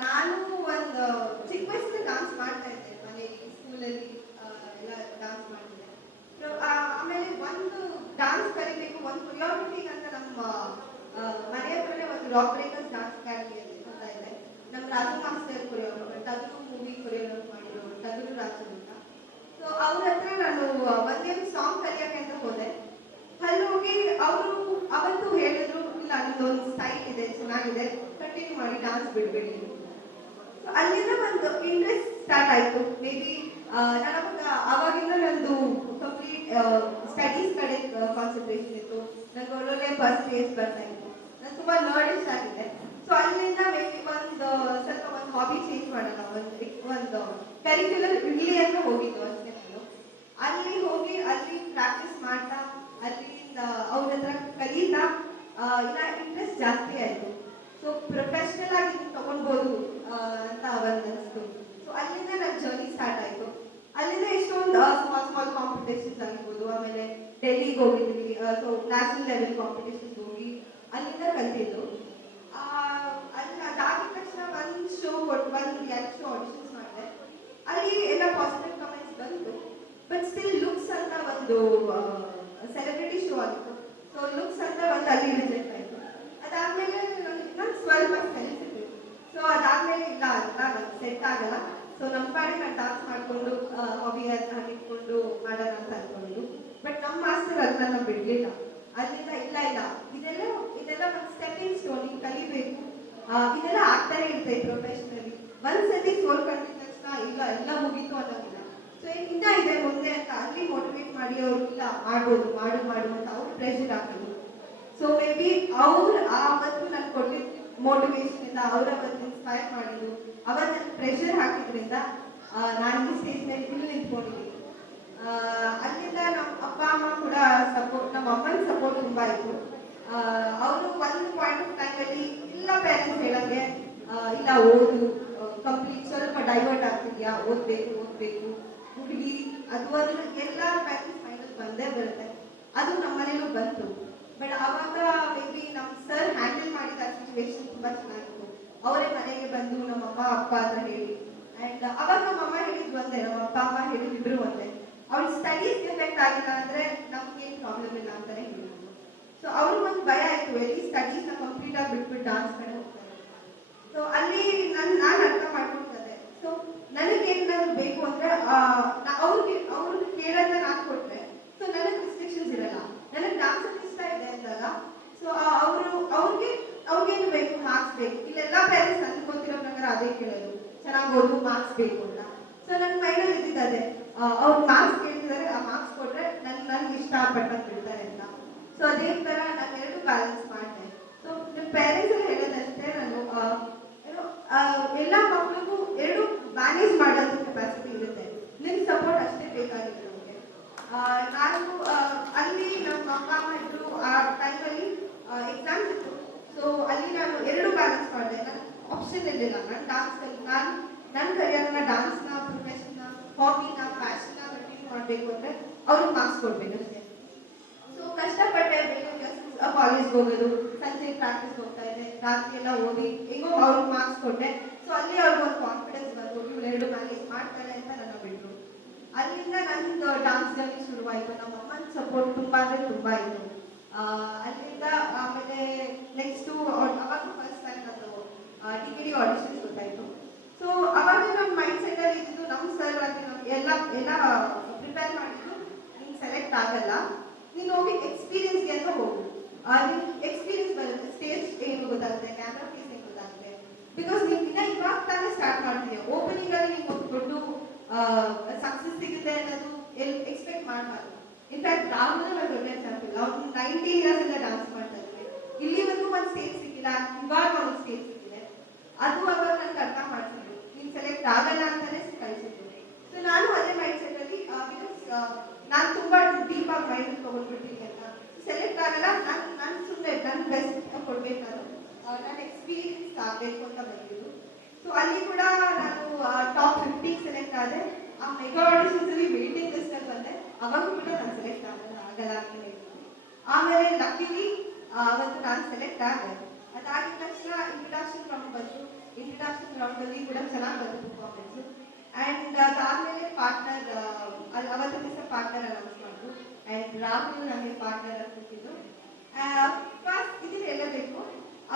ನಾನು ಒಂದು ಚಿಕ್ಕ ವಯಸ್ಸಲ್ಲಿ ಡಾನ್ಸ್ ಮಾಡ್ತಾ ಇದ್ದೆ, ಮನೆಯಲ್ಲಿ ಸ್ಕೂಲಲ್ಲಿ ಎಲ್ಲ ಡಾನ್ಸ್ ಮಾಡ್ತಿದ್ದೆ. ಆಮೇಲೆ ಒಂದು ಡಾನ್ಸ್ ಕಲಿಬೇಕು, ಒಂದು ಕೊರಿಯೋಗ್ರಫಿಗೆ ಅಂತ ನಮ್ಮ ಮನೆ ಹತ್ರನೇ ಒಂದು ರಾಕ್ ಬ್ರೇಕರ್ಸ್ ಡಾನ್ಸ್ ಅಕಾಡೆಮಿ ಅಂತ ಇದೆ. ನಮ್ಮ ರಾಜು ಮಾಸ್ಟರ್ ಕೊರಿಯೋಗ್ರಫರ್, ಟಗರು ಮೂವಿ ಕೊರಿಯೋಗ್ರಫ್ ಮಾಡಿದ್ರು, ಟಗರು ರಾಜು ಅಂತ. ಸೊ ಅವ್ರ ಹತ್ರ ನಾನು ಒಂದೇ ಸಾಂಗ್ ಕಲಿಯೋಕೆ ಅಂತ ಹೋದೆ. ಅಲ್ಲಿ ಹೋಗಿ ಅವರು ಅವತ್ತು ಹೇಳಿದ್ರು, ಇಲ್ಲ ನಿಮ್ದೊಂದು ಸ್ಟೈಲ್ ಇದೆ, ಚೆನ್ನಾಗಿದೆ, ಕಂಟಿನ್ಯೂ ಮಾಡಿ, ಡಾನ್ಸ್ ಬಿಡಬೇಡಿ. ಅಲ್ಲಿಂದ ಒಂದು ಇಂಟ್ರೆಸ್ಟ್ ಸ್ಟಾರ್ಟ್ ಆಯಿತು. ಮೇ ಬಿ ಅವಾಗಿಂದ ನಂದು ಕಂಪ್ಲೀಟ್ ಸ್ಟಡೀಸ್ ಕಡೆ ಕಾನ್ಸಂಟ್ರೇಷನ್ ಇತ್ತು. ನಂಗೆ ಒಳ್ಳೊಳ್ಳೆ ಪರ್ಸೆಂಟೇಜ್ ಬರ್ತಾ ಇತ್ತು. ನಾನು ತುಂಬ ನರ್ಡಿಶ್ ಆಗಿದೆ. ಸೊ ಅಲ್ಲಿಂದ ಮೇ ಬಿ ಸ್ವಲ್ಪ ಒಂದು ಹಾಬಿ ಚೇಂಜ್ ಮಾಡೋಣ, ಒಂದು ಕರಿಕ್ಯುಲರ್ ಇರಲಿ ಅಂತ ಹೋಗಿದ್ದು ಅಷ್ಟೇ ನಾನು. ಅಲ್ಲಿ ಹೋಗಿ ಅಲ್ಲಿ ಪ್ರಾಕ್ಟೀಸ್ ಮಾಡ್ತಾ, ಅಲ್ಲಿಂದ ಅವ್ರ ಹತ್ರ ಕಲಿತಾ ಇಲ್ಲ ಇಂಟ್ರೆಸ್ಟ್ ಜಾಸ್ತಿ ಆಯಿತು. ಸೊ ಪ್ರೊಫೆಷ್ನಲ್ ಆಗಿ ತಗೊಳ್ಬೋದು ಅಂತ ಅನಿಸ್ತು. ಸೊ ಅಲ್ಲಿಂದ ನನ್ನ ಜರ್ನಿ ಸ್ಟಾರ್ಟ್ ಆಯಿತು. ಅಲ್ಲಿಂದ ಎಷ್ಟೊಂದು ಸ್ಮಾಲ್ ಕಾಂಪಿಟೇಷನ್ಸ್ ಆಗಿರ್ಬೋದು. ಆಮೇಲೆ ಡೆಲ್ಲಿಗೆ ಹೋಗಿದ್ವಿ, ಸೊ ನ್ಯಾಷನಲ್ ಲೆವೆಲ್ ಕಾಂಪಿಟೇಷನ್ಸ್ ಹೋಗಿ ಅಲ್ಲಿಂದ ಕಲಿತಿದ್ದು. ಅಲ್ಲಿ ಅದಾಗಿದ ತಕ್ಷಣ ಒಂದು ಶೋ ಕೊಟ್ಟು, ಒಂದು ರಿಯಾಲಿಟಿ ಶೋ ಆಡಿಷನ್ಸ್ ಮಾಡಿದೆ. ಅಲ್ಲಿ ಎಲ್ಲ ಪಾಸಿಟಿವ್ ಕಮೆಂಟ್ಸ್ ಬಂತು. ಬಟ್ ಸ್ಟಿಲ್ ಲುಕ್ಸ್ ಅಂತ ಒಂದು ಸೆಲೆಬ್ರಿಟಿ ಶೋ ಆಗಿತ್ತು. ಸೊ ಲುಕ್ಸ್ ಅಂತ ಒಂದು ಅಲ್ಲಿ ರಿಜೆಕ್ಟ್ ಆಯಿತು. ಅದಾದಮೇಲೆ ನಾನು ಸ್ವಲ್ಪ ಸೆಲ್ಫ್ ಇತ್ತು. ಸೊ ಅದಾದಮೇಲೆ ಇಲ್ಲ ಅದನ್ನ ನನಗೆ ಸೆಟ್ ಆಗಲ್ಲ. ಸೊ ನಮ್ಮ ಪಾಡಿ ನಾನು ಡಾನ್ಸ್ ಮಾಡಿಕೊಂಡು ಹಾಬಿ ಅಂತ ಇಟ್ಕೊಂಡು ಮಾಡೋಣ ಅಂತ ಅಂದ್ಕೊಂಡು. ಬಟ್ ನಮ್ಮ ಮಾಸ್ಟರ್ ಅದನ್ನ ಬಿಡಲಿಲ್ಲ. ಅಲ್ಲಿಂದ ಇಲ್ಲ ಇದೆಲ್ಲ ಒಂದು ಸ್ಟೆಪ್ಪಿಂಗ್ ಸ್ಟೋನ್, ನೀವು ಕಲಿಬೇಕು, ಇದೆಲ್ಲ ಆಗ್ತಾನೆ ಇರ್ತೈತೆ ಪ್ರೊಫೆಷನಲಿ. ಒಂದ್ಸತಿ ಸೋಲ್ಕೊಂಡಿದ ತಕ್ಷಣ ಇಲ್ಲ ಎಲ್ಲ ಮುಗೀತು ಅನ್ನೋದಿಲ್ಲ. ಸೊ ಇನ್ನ ಇದೆ ಮುಂದೆ ಅಂತ ಅಲ್ಲಿ ಮೋಟಿವೇಟ್ ಮಾಡಿ ಅವ್ರು ಇಲ್ಲ ಮಾಡ್ಬೋದು, ಮಾಡು ಅಂತ ಅವ್ರು ಪ್ರೆಷರ್ ಹಾಕೋದು. ಸೊ ಮೇ ಬಿ ಅವ್ರು ಆವತ್ತು ನಾನು ಕೊಟ್ಟಿದ್ದ ಮೋಟಿವೇಶನ್ ಇಂದ, ಅವತ್ತು ಇನ್ಸ್ಪೈರ್ ಮಾಡಿದ್ದು, ಅವತ್ತು ನನ್ನ ಪ್ರೆಷರ್ ಹಾಕಿದ್ರಿಂದ ನಾನು ಈ ಸ್ಟೇಜ್ ಮೇಲೆ ಇಲ್ಲಿ ನಿಂತ್ಕೊಂಡಿದ್ದೀನಿ. ಅಲ್ಲಿಂದ ನಮ್ಮ ಅಪ್ಪ ಅಮ್ಮ ಕೂಡ ಸಪೋರ್ಟ್, ನಮ್ಮ ಅಮ್ಮನ ಸಪೋರ್ಟ್ ತುಂಬ ಇತ್ತು. ಅವರು ಒಂದು ಪಾಯಿಂಟ್ ಆಫ್ ಟೈಮಲ್ಲಿ ಎಲ್ಲ ಪೇರೆಂಟ್ಸ್ ಹೇಳಂಗೆ ಇಲ್ಲ ಓದು, ಕಂಪ್ಲೀಟ್ ಸ್ವಲ್ಪ ಡೈವರ್ಟ್ ಆಗ್ತಿದ್ಯಾ, ಓದಬೇಕು ಹುಡುಗಿ, ಅದು ಎಲ್ಲ ಪೇರೆಂಟ್ಸ್ ಫೈನಲ್ ಬಂದೇ ಬರುತ್ತೆ. ಅದು ನಮ್ಮ ಮನೇಲೂ ಬಂತು. ಬಟ್ ಅವಾಗ ಮೇ ಬಿ ನಮ್ಮ ಸರ್ ಹ್ಯಾಂಡಲ್ ಮಾಡಿದ ಸಿಚುವೇಶನ್ ತುಂಬ ಚೆನ್ನಾಗಿತ್ತು. ಅವರೇ ಮನೆಗೆ ಬಂದು ನಮ್ಮ ಅಮ್ಮ ಅಪ್ಪ ಹತ್ರ ಹೇಳಿ, ಆ್ಯಂಡ್ ಅವಾಗ ನಮ್ಮ ಅಮ್ಮ ಹೇಳಿದ್ದು ಒಂದೇ, ನಮ್ಮ ಅಪ್ಪ ಅಮ್ಮ ಹೇಳಿದ್ರು ಒಂದೇ, ಅವ್ರ ಸ್ಟಡೀಸ್ ಎಫೆಕ್ಟ್ ಆಗಿಲ್ಲ ಅಂದರೆ ನಮ್ಗೇನು ಪ್ರಾಬ್ಲಮ್ ಇಲ್ಲ ಅಂತಲೇ ಹೇಳಿದ್ರು. ಸೊ ಅವ್ರಿಗೊಂದು ಭಯ ಆಯಿತು, ಎಲ್ಲಿ ಸ್ಟಡೀಸ್ನ ಕಂಪ್ಲೀಟ್ ಆಗಿ ಬಿಟ್ಬಿಟ್ಟು ಡಾನ್ಸ್ ಕಡೆ ಹೋಗ್ತಾರೆ. ಸೊ ಅಲ್ಲಿ ನಾನು ಅರ್ಥ ಮಾಡ್ಕೊಳ್ತದೆ. ಸೊ ನನಗೇನಾದ್ರು ಬೇಕು ಅಂದರೆ ಅವ್ರಿಗೆ ಕೇಳೋದನ್ನ ನಾನು ಕೊಟ್ಟರೆ, ಸೊ ನನಗೆ ರಿಸ್ಟ್ರಿಕ್ಷನ್ಸ್ ಇರಲ್ಲ. ನನಗೆ ಡಾನ್ಸಲ್ಲಿ ಇಷ್ಟ ಇದೆ ಅಂದಾಗ ಸೊ ಅವ್ರಿಗೇನು ಬೇಕು, ಮಾರ್ಕ್ಸ್ ಬೇಕು. ಇಲ್ಲೆಲ್ಲ ಪೇರೆಂಟ್ಸ್ ನನಗೆ ಗೊತ್ತಿರೋ ಪ್ರಕಾರ ಅದೇ ಕೇಳೋದು, ಚೆನ್ನಾಗಿ ಓದು, ಮಾರ್ಕ್ಸ್ ಬೇಕು ಅಂತ. ಸೊ ನನ್ನ ಮೈಂಡಲ್ಲಿ ಇದ್ದಿದ್ದದೆ, ಅವ್ರು ಮಾರ್ಕ್ಸ್ ಕೇಳ್ತಿದ್ದಾರೆ, ಆ ಮಾರ್ಕ್ಸ್ ಕೊಟ್ಟರೆ ನನಗೆ ಇಷ್ಟಪಟ್ಟಂಗೆ ಬಿಡ್ತಾರೆ ಅಂತ. ಸೊ ಅದೇ ಥರ ನಾನು ಎರಡು ಬ್ಯಾಲೆನ್ಸ್ ಮಾಡಿದೆ. ಸೊ ನಿಮ್ಮ ಪೇರೆಂಟ್ಸ್ ಎಲ್ಲ ಹೇಳೋದಷ್ಟೇ, ನಾನು ಎಲ್ಲ ಮಕ್ಕಳಿಗೂ ಎರಡು ಮ್ಯಾನೇಜ್ ಮಾಡೋದು ಕೆಪಾಸಿಟಿ ಇರುತ್ತೆ. ನಿಮ್ಗೆ ಸಪೋರ್ಟ್ ಅಷ್ಟೇ ಬೇಕಾಗಿದೆ ನಮಗೆ. ನಾನು ಅಲ್ಲಿ ನಮ್ಮ ಅಪ್ಪ ಅಮ್ಮ ಇದ್ರು, ಆ ಟೈಮಲ್ಲಿ ಎಕ್ಸಾಮ್ಸ್ ಇತ್ತು. ಸೊ ಅಲ್ಲಿ ನಾನು ಎರಡು ಬ್ಯಾಲೆನ್ಸ್ ಮಾಡಿದೆ. ನನ್ನ ಆಪ್ಷನ್ ಇರಲಿಲ್ಲ. ನಾನು ನನ್ನ ಕರಿಯರ್ನ, ಡಾನ್ಸ್ನ, ಪ್ರೊಫೆಷನ್ನ, ಹಾಬಿನ, ಪ್ಯಾಷನ್ನ ಕಂಟಿನ್ಯೂ ಮಾಡಬೇಕು ಅಂದರೆ ಅವ್ರಿಗೆ ಮಾರ್ಕ್ಸ್ ಕೊಡಬೇಕು ಅಷ್ಟೇ. ಸೊ ಕಷ್ಟಪಟ್ಟೆ, ಬೆಳಿಗ್ಗೆ ಕಾಲೇಜ್ಗೆ ಹೋಗೋದು, ಸಂಜೆ ಪ್ರಾಕ್ಟೀಸ್ ಹೋಗ್ತಾ ಇದ್ದೆ, ರಾತ್ರಿ ಎಲ್ಲ ಓದಿ ಹೆಂಗೋ ಅವ್ರಿಗೆ ಮಾರ್ಕ್ಸ್ ಕೊಟ್ಟೆ. ಸೊ ಅಲ್ಲಿ ಅವ್ರಿಗೊಂದು ಕಾನ್ಫಿಡೆನ್ಸ್ ಬಂತು, ಇವ್ರು ಎರಡು ಮ್ಯಾನೇಜ್ ಮಾಡ್ತಾರೆ ಅಂತ ನನ್ನ ಬಿಟ್ಟರು. ಅಲ್ಲಿಂದ ನಂದು ಡಾನ್ಸ್ ಜರ್ನಿ ಶುರುವಾಯಿತು. ನಮ್ಮ ಅಮ್ಮನ ಸಪೋರ್ಟ್ ತುಂಬ ಅಂದರೆ ತುಂಬ ಇತ್ತು. ಅಲ್ಲಿಂದ ಆಮೇಲೆ ನೆಕ್ಸ್ಟು ಅವಾಗ ಫಸ್ಟ್ ಟೈಮ್ ಅದು DKD ಆಡಿಷನ್ಸ್ ಗೊತ್ತಾಯಿತು. ಸೊ ಅವಾಗ ನಮ್ಮ ಮೈಂಡ್ ಸೆಟ್ಟಲ್ಲಿ ಇದ್ದಿದ್ದು, ನಮ್ಮ ಸರ್ ಆಗಿ ನಮ್ಗೆ ಎಲ್ಲ ಪ್ರಿಪೇರ್ ಮಾಡಿದ್ದು, ನಿಮ್ಗೆ ಸೆಲೆಕ್ಟ್ ಆಗಲ್ಲ, ನೀನು ಹೋಗಿ ಎಕ್ಸ್ಪೀರಿಯನ್ಸ್ಗೆ ಅಂತ ಹೋಗು, ನಿಮ್ಗೆ ಎಕ್ಸ್ಪೀರಿಯನ್ಸ್ ಬರುತ್ತೆ, ಸ್ಟೇಜ್ ಏನು ಗೊತ್ತಾಗುತ್ತೆ, ಕ್ಯಾಮ್ರಾ ಫೇಸ್ ಏನು ಗೊತ್ತಾಗುತ್ತೆ. ಬಿಕಾಸ್ ನೀವು ಇವಾಗ ತಾನೇ ಸ್ಟಾರ್ಟ್ ಮಾಡ್ತೀವಿ, ಓಪನಿಂಗಲ್ಲಿ ನಿಮ್ಗೆ ಒಂದು ದೊಡ್ಡ ಸಕ್ಸಸ್ ಸಿಗುತ್ತೆ ಅನ್ನೋದು ಎಕ್ಸ್ಪೆಕ್ಟ್ ಮಾಡಬಾರ್ದು. ಇನ್ಫ್ಯಾಕ್ಟ್ ರಾಹುಲ್ ಒಂದು ದೊಡ್ಡ ಎಕ್ಸಾಂಪಲ್. ಅವ್ನು 19 ಇಯರ್ಸ್ ಇಂದ ಡಾನ್ಸ್ ಮಾಡ್ತಾ ಇದ್ದಾರೆ. ಇಲ್ಲಿವರೆಗೂ ಒಂದು ಸ್ಟೇಜ್ ಸಿಕ್ಕಿಲ್ಲ, ಇವಾಗ ಒಂದು ಸ್ಟೇಜ್ ಸಿಕ್ಕಿದೆ. ಅದು ಅವಾಗ ನನಗೆ ಅರ್ಥ ಮಾಡ್ತಿದ್ರು, ನೀನು ಸೆಲೆಕ್ಟ್ ಆಗಲ್ಲ ಅಂತಾನೆ ಕಳಿಸಿದ್ರು. ಸೊ ನಾನು ಅದೇ ಮೈಂಡ್ ಸೆಟ್ ಅಲ್ಲಿ ನಾನು ತುಂಬಾ ಡೀಪ್ ಆಗಿ ಮೈಂಡ್ ತಗೊಂಡ್ಬಿಡ್ತೀನಿ ಅಂತ. ಸೆಲೆಕ್ಟ್ ಆಗಲ್ಲ, ನಾನು ಸುಮ್ಮನೆ ನನ್ನ ಬೆಸ್ಟ್ ಕೊಡ್ಬೇಕಾದ್ರೆ ನನ್ನ ಎಕ್ಸ್ಪೀರಿಯನ್ಸ್ ಆಗಬೇಕು ಅಂತ ಬಂದಿದ್ದು. ಸೊ ಅಲ್ಲಿ ಕೂಡ ನಾನು ಟಾಪ್ 50 ಸೆಲೆಕ್ಟ್ ಆದೆ. ಆ ಮೆಗಾ ಆಡಿಷನ್ಸ್ ಅಲ್ಲಿ ವೇಟಿಂಗ್ ಲಿಸ್ಟ್ ಅಲ್ಲಿ ಬಂದೆ. ಅವಾಗ ಕೂಡ ನಾನು ಸೆಲೆಕ್ಟ್ ಆಗಲ್ಲ ಅಂತ ಹೇಳಿದ್ದೀನಿ. ಆಮೇಲೆ ಲಕ್ಕಿಲಿ ಅವತ್ತು ನಾನು ಸೆಲೆಕ್ಟ್ ಆದೆ. ಅದಾಗಿದ ತಕ್ಷಣ ಇಂಟ್ರಡಕ್ಷನ್ ರೌಂಡ್ ಬಂತು. ಇಂಟ್ರಡಕ್ಷನ್ ರೌಂಡ್ ಅಲ್ಲಿ ಕೂಡ ಚೆನ್ನಾಗಿ ಬಂತು ಪರ್ಫಾರ್ಮೆನ್ಸ್. ಅಂಡ್ ಅದಾದ್ಮೇಲೆ ಪಾರ್ಟ್ನರ್ ಅವತ್ತು ದಿವಸ ಪಾರ್ಟ್ನರ್ ಅನೌನ್ಸ್ ಮಾಡಿದ್ರು. ಅಂಡ್ ರಾಹುಲ್ ನನಗೆ ಪಾರ್ಟ್ನರ್ ಆಗ್ತಿದ್ದು. ಫಸ್ಟ್ ಇದನ್ನ ಹೇಳಬೇಕು,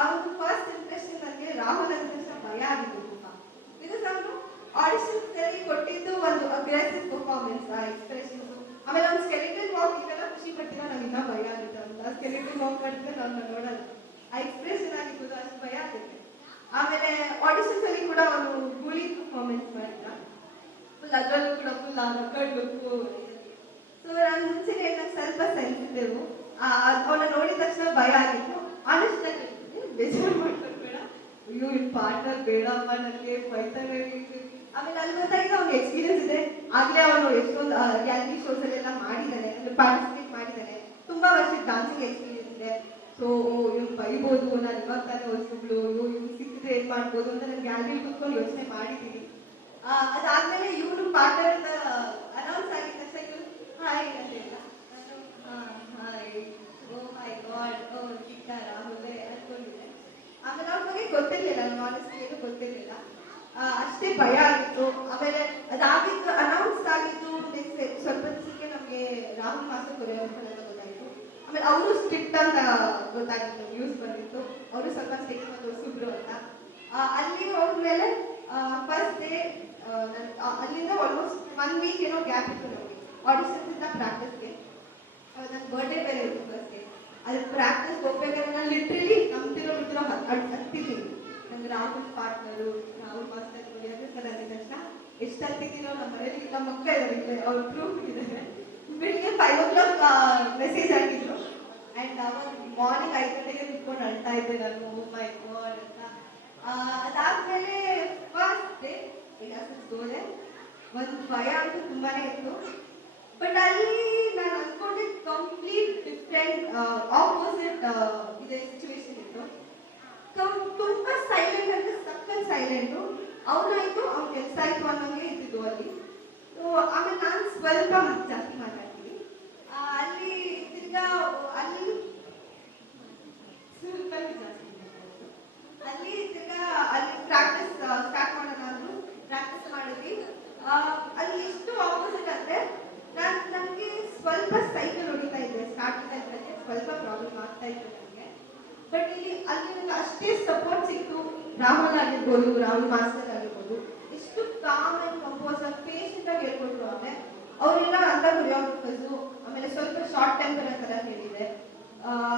ಅವನು ಫಸ್ಟ್ ಇಂಪ್ರೆಷನ್ ನನಗೆ ರಾಹುಲ್ ಅಂತ ಭಯ ಆಗಿದ್ದು ತುಂಬ. ಬಿಕಾಸ್ ಅವನು ಆಡಿಷನ್ಸ್ ಅಲ್ಲಿ ಕೊಟ್ಟಿದ್ದು ಒಂದು ಅಗ್ರೆಸಿವ್ ಪರ್ಫಾರ್ಮೆನ್ಸ್, ಎಕ್ಸ್ಪ್ರೆಷನ್ಸ್. ಆಮೇಲೆ ಅವ್ನು ಸ್ಕೆಲಿಟನ್ ವಾಕ್ ಇದೆಲ್ಲ ಖುಷಿ ಪಟ್ಟಿಲ್ಲ, ನನಗೆ ಇನ್ನೂ ಭಯ ಆಗಿತ್ತು. ಅಂತ ಸ್ಕೆಲಿಟನ್ ವಾಕ್ ಮಾಡಿದ್ರೆ ನಾನು ನೋಡಲ್ಲ, ಆ ಎಕ್ಸ್ಪ್ರೆಷನ್ ಆಗಿದ್ದು ಅಷ್ಟು ಭಯ ಆಗುತ್ತೆ. ಆಮೇಲೆ ಆಡಿಷನ್ಸ್ ಅಲ್ಲಿ ಕೂಡ ಅವನು ಗೂಳಿ ಪರ್ಫಾರ್ಮೆನ್ಸ್ ಮಾಡಿದ್ದ. ಫುಲ್ ಅದರಲ್ಲೂ ಕೂಡ ಫುಲ್ ರಗಡ್ ಲುಕ್ಕು. ಸೊ ನಾನು ಮುಂಚೆನೆ ನಾನು ಸ್ವಲ್ಪ ಸೆನ್ಸಿಟಿವ್. ಅವನ್ನ ನೋಡಿದ ತಕ್ಷಣ ಭಯ ಆಗಿತ್ತು. ಆನೆಸ್ಟ್ ಆಗಿ ಬೇಜಾರು ಮಾಡ್ಕೊಳ್ಬೇಡ, ಅಯ್ಯೋ ಇಲ್ಲಿ ಪಾರ್ಟ್ನರ್ ಬೇಡಪ್ಪ ನನಗೆ ಬೈತಾರೆ. ಆಮೇಲೆ ಅಲ್ಲಿ ಗೊತ್ತಾಗಿದೆ ಅವ್ನಿಗೆ ಎಕ್ಸ್ಪೀರಿಯನ್ಸ್ ಇದೆ. ಆಗಲೇ ಅವನು ಎಷ್ಟೊಂದು ರಿಯಾಲಿಟಿ ಶೋಸ್ ಅಲ್ಲೆಲ್ಲ ಮಾಡಿದ್ದಾನೆ, ಅಂದ್ರೆ ಪಾರ್ಟಿಸಿಪೇಟ್ ಮಾಡಿದ್ದಾನೆ. ತುಂಬಾ ವರ್ಷದ ಡಾನ್ಸಿಂಗ್ ಎಕ್ಸ್ಪೀರಿಯನ್ಸ್ ಇದೆ. ಸೊ ಇವ್ನು ಬೈಬೋದು, ನಾನು ಇವಾಗ ತಾನೇ ಹೊಸಬ್ಳು, ಇವ್ನು ಸಿಕ್ಕಿದ್ರೆ ಏನ್ ಮಾಡ್ಬೋದು ಅಂತ ನಾನು ಗ್ಯಾಲರಿ ಕೂತ್ಕೊಂಡು ಯೋಚನೆ ಮಾಡಿದ್ದೀನಿ. ಅದಾದ್ಮೇಲೆ ಇವನು ಪಾರ್ಟ್ನರ್ ಅಂತ ಅನೌನ್ಸ್ ಆಗಿದ ತಕ್ಷಣ ಇವನು ಹಾಯ್ ಅಂತ ಹೇಳ, ಹಾಯ್, ಓ ಮೈ ಗಾಡ್, ಓ ಸಿಕ್ಕ ರಾಹುಲ್ ಅನ್ಕೊಂಡಿದ್ದೆ. ಆಮೇಲೆ ಅವ್ರ ಬಗ್ಗೆ ಗೊತ್ತಿರ್ಲಿಲ್ಲ, ನನಗೆ ಆನೆಸ್ಟ್ಲಿ ಏನು ಗೊತ್ತಿರ್ಲಿಲ್ಲ. ಅಷ್ಟೇ ಭಯ ಆಗಿತ್ತು. ಆಮೇಲೆ ಅದಾಗಿದ್ದು ಅನೌನ್ಸ್ ಆಗಿದ್ದು ನೆಕ್ಸ್ಟ್ ಸ್ವಲ್ಪ ದಿವಸಕ್ಕೆ ನಮಗೆ ರಾಹುಲ್ ಮಾಸ್ಟರ್ ಕೊರಿಯೋಗ್ರಾಫರ್ ಅಂತ ಗೊತ್ತಾಯಿತು. ಆಮೇಲೆ ಅವರು ಸ್ಟ್ರಿಕ್ಟ್ ಅಂತ ಗೊತ್ತಾಗಿತ್ತು, ನ್ಯೂಸ್ ಬಂದಿತ್ತು. ಅವರು ಸ್ವಲ್ಪ ಸ್ಟ್ರಿಕ್ಟ್ ಮತ್ತು ಹೊಸಬ್ರು ಅಂತ. ಅಲ್ಲಿ ಹೋದ್ಮೇಲೆ ಫಸ್ಟ್ ಡೇ ಅಲ್ಲಿಂದ ಆಲ್ಮೋಸ್ಟ್ 1 ವೀಕ್ ಏನೋ ಗ್ಯಾಪ್ ಇತ್ತು ನಮಗೆ ಆಡಿಷನ್ಸ್ ಇಂದ ಪ್ರಾಕ್ಟೀಸ್ಗೆ. ನನ್ನ ಬರ್ಡೇ ಬೇರೆ ಇತ್ತು ಫಸ್ಟ್ ಡೇ. ಅಲ್ಲಿ ಪ್ರಾಕ್ಟೀಸ್ ಹೋಗ್ಬೇಕಾದ್ರೆ ನಾನು ಲಿಟ್ರಲಿ ನಂಬ್ತಿರೋ ಹತ್ತಿದ್ದೀನಿ. ನಂಗೆ Rahul partner, Rahul master choreographer ಅಂದ ತಕ್ಷಣ ಎಷ್ಟು ಹತ್ತಿದ್ದೀನೋ. ನಮ್ಮ ಮನೇಲಿ ನಮ್ಮ ಮಕ್ಕ ಇದ್ದಾರೆ, ಅವ್ರು ಪ್ರೂಫ್ ಇದ್ದಾರೆ. ಬೆಳಿಗ್ಗೆ 5 o'clock ಮೆಸೇಜ್ ಹಾಕಿದ್ರು. ಆ್ಯಂಡ್ ಅವಾಗ ಮಾರ್ನಿಂಗ್ 5 ಗಂಟೆಗೆ ಕುತ್ಕೊಂಡು ಅಳ್ತಾ ಇದ್ದೆ ನಾನು, ಮೈ ಗಾಡ್ ಅಂತ. ಅದಾದ್ಮೇಲೆ ಫಸ್ಟ್ ಡೇ ರಿಹರ್ಸಲ್ಸ್ ಹೋದೆ. ಒಂದು ಭಯ ಅಂತೂ ತುಂಬಾನೇ ಇತ್ತು. ಬಟ್ ಅಲ್ಲಿ ನಾನು ಅನ್ಕೊಂಡಿದ್ದು ಕಂಪ್ಲೀಟ್ ಡಿಫ್ರೆಂಟ್ ಆಪೋಸಿಟ್ ಇದೆ ಸಿಚುವೇಶನ್ ಇತ್ತು. ತುಂಬಾ ಸೈಲೆಂಟ್ ಅಂದ್ರೆ ಸಕ್ಕನ್ ಸೈಲೆಂಟು. ಅವನಾಯ್ತು, ಅವ್ನ ಕೆಲಸ ಆಯ್ತು ಅನ್ನೋಂಗೆ ಇದ್ದಿದ್ದು ಅಲ್ಲಿ. ಆಮೇಲೆ ನಾನು ಸ್ವಲ್ಪ ಜಾಸ್ತಿ ಮಾತಾಡ್ತೀನಿ. ಅಲ್ಲಿ ತಿರ್ಗಾ ಅಲ್ಲಿ ಸ್ವಲ್ಪ ಜಾಸ್ತಿ ಅಲ್ಲಿ ತಿರ್ಗಾ ಅಲ್ಲಿ ಪ್ರಾಕ್ಟೀಸ್ ಸ್ಟಾರ್ಟ್ ಮಾಡೋಣ ಅಂದ್ರು. ಪ್ರಾಕ್ಟೀಸ್ ಮಾಡಿದ್ವಿ. ಅಲ್ಲಿ ಎಷ್ಟು ಆಪೋಸಿಟ್ ಅಂದ್ರೆ ನನಗೆ ಸ್ವಲ್ಪ ಸೈಕಲ್ ಹೊಡಿತಾ ಇದ್ದೆ ಸ್ಟಾರ್ಟಿಂಗ್ ಅಲ್ಲಿ, ಸ್ವಲ್ಪ ಪ್ರಾಬ್ಲಮ್ ಆಗ್ತಾ ಇತ್ತು ನನಗೆ. ಬಟ್ ಇಲ್ಲಿ ಅಲ್ಲಿ ನನಗೆ ಅಷ್ಟೇ ಸಪೋರ್ಟ್ ಸಿಕ್ತು. ರಾಹುಲ್ ಆಗಿರ್ಬೋದು, ರಾಹುಲ್ ಮಾಸ್ಟರ್ ಆಗಿರ್ಬೋದು, ಎಷ್ಟು ಕಾಮ್ ಅಂಡ್ ಕಂಪೋಸ್ ಆಗಿ ಪೇಷಂಟ್ ಆಗಿ ಹೇಳ್ಕೊಟ್ರು. ಆಮೇಲೆ ಅವರೆಲ್ಲ ಅಂತ ಕೊರಿಯೋಗ್ರಫರ್ಸು. ಆಮೇಲೆ ಸ್ವಲ್ಪ ಶಾರ್ಟ್ ಟೆಂಪರ್ ಅಂತೆಲ್ಲ ಹೇಳಿದೆ.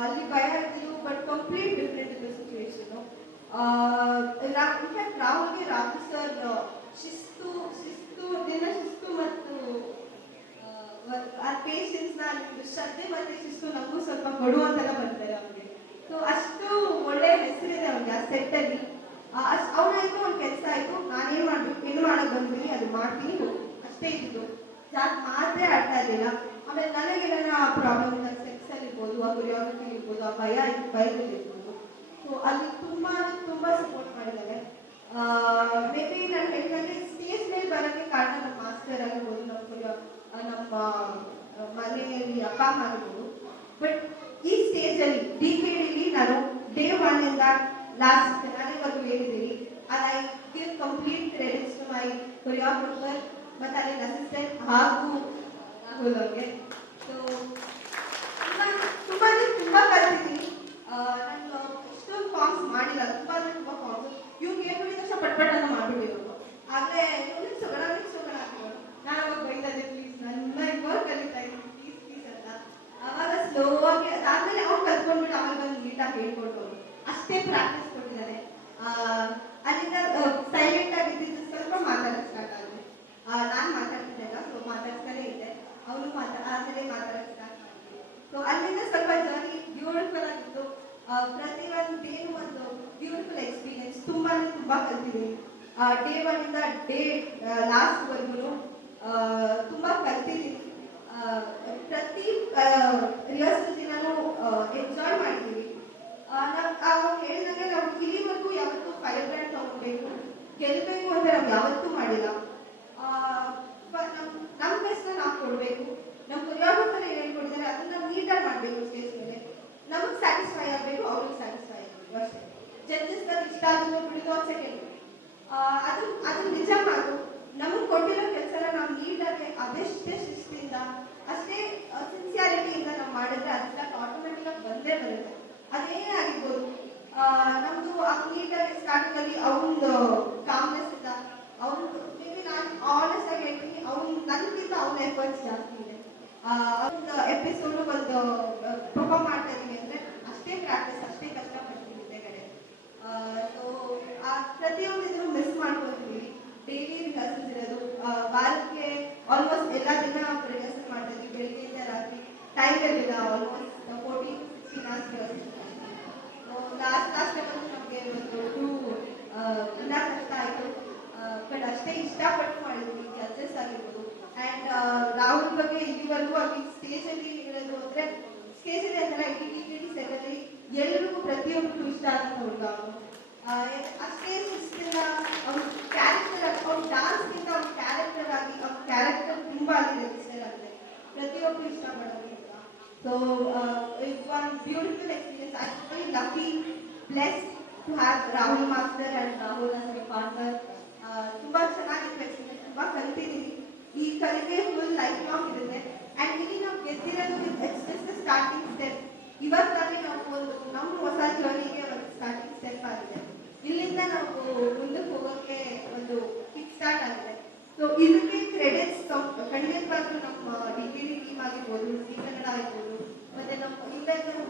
ಅಲ್ಲಿ ಭಯ ಇದ್ದು, ಬಟ್ ಕಂಪ್ಲೀಟ್ ಡಿಫ್ರೆಂಟ್ ಇತ್ತು ಸಿಚುವೇಶನು. ಇನ್ಫ್ಯಾಕ್ಟ್ ರಾಹುಲ್ಗೆ ರಾಹುಲ್ ಸರ್ ಶಿಸ್ತು ಮತ್ತು ಆ ಪೇಷನ್ಸ್ನ, ಶ್ರದ್ಧೆ ಮತ್ತು ಶಿಸ್ತು ನಮಗೂ ಸ್ವಲ್ಪ ಕೊಡುವಂತೆಲ್ಲ ಬರ್ತಾರೆ ಅವ್ರಿಗೆ. ಸೊ ಅಷ್ಟು ಒಳ್ಳೆ ಹೆಸರಿದೆ ಅವ್ರಿಗೆ ಆ ಸೆಟ್ಟಲ್ಲಿ. ಅವನಾಯ್ತು, ಒಂದು ಕೆಲಸ ಆಯಿತು, ನಾನೇನು ಮಾಡಬೇಕು, ಏನು ಮಾಡೋಕೆ ಬಂದಿದ್ದೀನಿ ಅದು ಮಾಡ್ತೀನಿ, ಅಷ್ಟೇ ಇದ್ದು ಜಾಸ್ತಿ ಮಾತ್ರ ಆಡ್ತಾ ಇರಲಿಲ್ಲ. ಆಮೇಲೆ ನನಗೇನ ಪ್ರಾಬ್ಲಮ್ ಇಲ್ಲ, ಸ್ಟೆಪ್ಸಲ್ಲಿ ಇರ್ಬೋದು, ಆ ಕೊರಿಯೋಗ್ರಫಿ ಇರ್ಬೋದು, ಆ ಭಯಗಳಿರ್ಬೋದು. ಸೊ ಅಲ್ಲಿ ತುಂಬ ಸಪೋರ್ಟ್ ಮಾಡಿದ್ದಾರೆ. ಮೇ ಬಿ ನಾನು ಹೇಳಿದಂಗೆ ಸ್ಟೇಜ್ ಮೇಲೆ ಬರೋಕ್ಕೆ ಕಾರಣ ನಮ್ಮ ಮಾಸ್ಟರ್ ಆಗಿರ್ಬೋದು, ನಮ್ಮ ಮನೆಯಲ್ಲಿ ಅಪ್ಪ ಅಮ್ಮ ಆಗಿರ್ಬೋದು. ಬಟ್ ಈ ಸ್ಟೇಜಲ್ಲಿ ಡಿಕೆಡಿಲಿ ನಾನು ಡೇ 1 ಇಂದ ಲಾಸ್ಟ್ ನನಗದು ಹೇಳಿದ್ದೀನಿ. I give complete credits to my choreographer ಮತ್ತು ಅಲ್ಲಿ ಅಸಿಸ್ಟೆಂಟ್ ಹಾಗೂ ರಾಹುಲ್ ಅವ್ರಿಗೆ. ಸೊ ತುಂಬ ಕಲ್ತಿದ್ದೀನಿ. ನಾನು ಎಷ್ಟೊಂದು ಫಾರ್ಮ್ಸ್ ಮಾಡಿಲ್ಲ, ತುಂಬ ಫಾರ್ಮ್ಸ್ ಇವ್ರು ಹೇಳ್ಬಿಟ್ಟಿದ ತಕ್ಷಣ ಪಟ್ಪಟ್ಟನ್ನು ಮಾಡಿಬಿಟ್ಟಿರೋದು. ಆದರೆ ಸೊಗಣ ಹಾಕಿರೋದು. ನಾನು ಅವಾಗ ಬೈತದೆ, ಪ್ಲೀಸ್ ನನ್ನ ಇವಾಗ ಕಲಿತಾ ಇದ್ದೀನಿ, ಪ್ಲೀಸ್ ಅಂತ. ಅವಾಗ ಸ್ಲೋ ಆಗಿ ಅದಾದ್ಮೇಲೆ ಅವ್ರು ಕಲ್ತ್ಕೊಂಡ್ಬಿಟ್ಟು ಆಮೇಲೆ ಬಂದು ನೀಟಾಗಿ ಹೇಳ್ಕೊಟ್ಟವ್ರು. ಅಷ್ಟೇ ಪ್ರಾಕ್ಟೀಸ್ ಕೊಟ್ಟಿದ್ದಾರೆ. ಅಲ್ಲಿಂದ ಸೈಲೆಂಟ್ ಆಗಿದ್ದು ಸ್ವಲ್ಪ ಮಾತಾಡೋಕ್ಕೆ ಸ್ಟಾರ್ಟ್ ಆಗಿದೆ. ನಾನು ಮಾತಾಡ್ತಿದ್ದಾಗ ಸೊ ಮಾತಾಡ್ತಾನೆ ಇದ್ದೆ. ಅವರು ಆದ್ಮೇಲೆ ಮಾತಾಡೋಕ್ಕೆ ಡೇ ಒನ್ನಿಂದ ಡೇ ಲಾಸ್ಟ್ವರೆಗೂ ತುಂಬ ಕಲ್ತಿದ್ದೀನಿ. ಪ್ರತಿ ರಿಹರ್ಸಲ್ ದಿನನೂ ಎಂಜಾಯ್ ಮಾಡಿದ್ದೀವಿ. ನಾವು ಹೇಳಿದಂಗೆ ನಾವು ಇಲ್ಲಿವರೆಗೂ ಯಾವತ್ತೂ ಫೈರ್ ಬ್ರ್ಯಾಂಡ್ ತಗೋಬೇಕು, ಗೆಲ್ಲಬೇಕು ಅಂತ ನಾವು ಯಾವತ್ತೂ ಮಾಡಿಲ್ಲ. ನಮ್ಮ ಬೆಸ್ಟ್ನ ನಾವು ಕೊಡಬೇಕು. ನಮ್ಮ ಕೊರಿಯೋಗ್ರಫರ್ ಏನು ಹೇಳ್ಕೊಡಿದ್ದಾರೆ ಅದನ್ನ ನಾವು ನೀಟಾಗಿ ಮಾಡಬೇಕು ಸ್ಟೇಜ್ ಮೇಲೆ. ನಮಗೆ ಸ್ಯಾಟಿಸ್ಫೈ ಆಗಬೇಕು, ಅವ್ರಿಗೆ ಸ್ಯಾಟಿಸ್ಫೈ ಆಗಬೇಕು ಅಷ್ಟೇ. ಜಡ್ಜಸ್ಗೆ ಇಷ್ಟ ಆದರೂ ಬಿಡೋದು ಒಂದು ಸೆಕೆಂಡ್. ಅದು ನಿಜ ಮಾತು. ನಮಗೆ ಕೊಟ್ಟಿರೋ ಕೆಲಸನ ನಾವು ನೀಟಾಗಿ ಅದೆಷ್ಟೇ ಶಿಸ್ತಿಂದ ಅಷ್ಟೇ ಸಿನ್ಸಿಯಾರಿಟಿಯಿಂದ ನಾವು ಮಾಡಿದ್ರೆ ಅದೆಲ್ಲ ಆಟೋಮೆಟಿಕಾಗಿ ಬಂದೇ ಬರುತ್ತೆ. ಅದೇ ಆಗಿರ್ಬೋದು. ನಮ್ಮದು ಆ ನೀಟಾಗಿ ಸ್ಟಾರ್ಟಿಂಗಲ್ಲಿ ಅವನದು ಕಾಮ್ನೆಸ್ ಇಂದ ಅವನು ಮೇಬಿ ನಾನು ಆನೆಸ್ಟ್ ಆಗಿ ಹೇಳ್ತೀನಿ, ನನಗಿಂತ ಅವನ ಎಫರ್ಟ್ಸ್ ಜಾಸ್ತಿ ಇದೆ. ಒಂದು ಎಪಿಸೋಡು ಒಂದು ಪರ್ಫಾರ್ಮ್ ಮಾಡ್ತಾ ಇದ್ದೀವಿ ಅಂದರೆ ಅಷ್ಟೇ ಪ್ರಾಕ್ಟೀಸ್, ಅಷ್ಟೇ ಕಷ್ಟಪಡ್ತೀವಿ ಕಡೆ. ಸೊ ಆ ಪ್ರತಿಯೊಂದು ಇದನ್ನು ಮಿಸ್ ಮಾಡ್ಕೊತೀವಿ. ಡೈಲಿ ರಿಹರ್ಸಲ್ಸ್ ಇರೋದು, ವಾರಕ್ಕೆ ಆಲ್ಮೋಸ್ಟ್ ಎಲ್ಲ ದಿನ ನಾವು ರಿಹರ್ಸಲ್ ಮಾಡ್ತಾ ಇದ್ವಿ. ಬೆಳಿಗ್ಗೆಯಿಂದ ರಾತ್ರಿ ಟೈಮ್ ಇರಲಿಲ್ಲ. Almost 14-16 hours rehearsal. ಲಾಸ್ಟ್ ನಮಗೆ ಒಂದು ಇನ್ನೂ ಕಷ್ಟ ಆಯಿತು. ಬಟ್ ಅಷ್ಟೇ ಇಷ್ಟಪಟ್ಟು ಮಾಡಿದ್ವಿ, ಜಡ್ಜಸ್ ಆಗಿರ್ಬೋದು. ಆ್ಯಂಡ್ ರಾಹುಲ್ ಬಗ್ಗೆ ಇಲ್ಲಿವರೆಗೂ ಆಗಿ ಸ್ಟೇಜಲ್ಲಿ ಇರೋದು ಅಂದರೆ ಸ್ಟೇಜಲ್ಲಿ ಅಂತೆಲ್ಲ ಇಡೀ ಸೆಟಲ್ಲಿ ಎಲ್ರಿಗೂ ಪ್ರತಿಯೊಬ್ಬರಿಗೂ ಇಷ್ಟ ಆದಂಥ ಹುಡುಗ ಅವನು. ಅಷ್ಟೇ ಶಿಸ್ತಿನ ಅವ್ನ ಕ್ಯಾರೆಕ್ಟರ್, ಅವ್ನ ಡಾನ್ಸ್ಗಿಂತ ಅವ್ನ ಕ್ಯಾರೆಕ್ಟರ್ ಆಗಿ ಅವ್ನ ಕ್ಯಾರೆಕ್ಟರ್ ತುಂಬ ಅಲ್ಲಿ ರಿಜಿಸ್ಟರ್ ಆಗಿದೆ. ಪ್ರತಿಯೊಬ್ಬರು ಇಷ್ಟಪಡೋದು ಹುಡುಗ. So it's one beautiful experience. I am very lucky, blessed to have Rahul master and Rahul as a partner. ತುಂಬ ಚೆನ್ನಾಗಿತ್ತು ಎಕ್ಸ್ಪೀರಿಯನ್ಸ್, ತುಂಬ ಕಲಿತಿದ್ದೀವಿ. ಈ ಕಲಿಕೆ ಫುಲ್ ಲೈಫ್ ಲಾಂಗ್ ಇರುತ್ತೆ. ಆ್ಯಂಡ್ ಇಲ್ಲಿ ನಾವು ಗೆದ್ದಿರೋದು ಇಟ್ಸ್ ಜಸ್ಟ್ ಸ್ಟಾರ್ಟಿಂಗ್ ಸ್ಟೆಪ್. ಇವತ್ತಾಗಿ ನಾವು ಒಂದು ನಮ್ಮ ಹೊಸ ಜರ್ನಿಗೆ ಒಂದು ಸ್ಟಾರ್ಟಿಂಗ್ ಸ್ಟೆಪ್ ಆಗಿದೆ. ಇಲ್ಲಿಂದ ನಾವು ಮುಂದಕ್ಕೆ ಹೋಗೋಕ್ಕೆ ಒಂದು ಕಿಕ್ ಸ್ಟಾರ್ಟ್ ಆಗಿದೆ. ಸೊ ಇದಕ್ಕೆ ಕ್ರೆಡಿಟ್ಸ್ ಖಂಡಿತವಾಗ್ಲೂ ನಮ್ಮ DKD ಟೀಮ್ ಆಗಿರ್ಬೋದು, ಜೀ ಕನ್ನಡ ಆಗಿರ್ಬೋದು, ಮತ್ತು ನಮ್ಮ ಹುಡುಗರು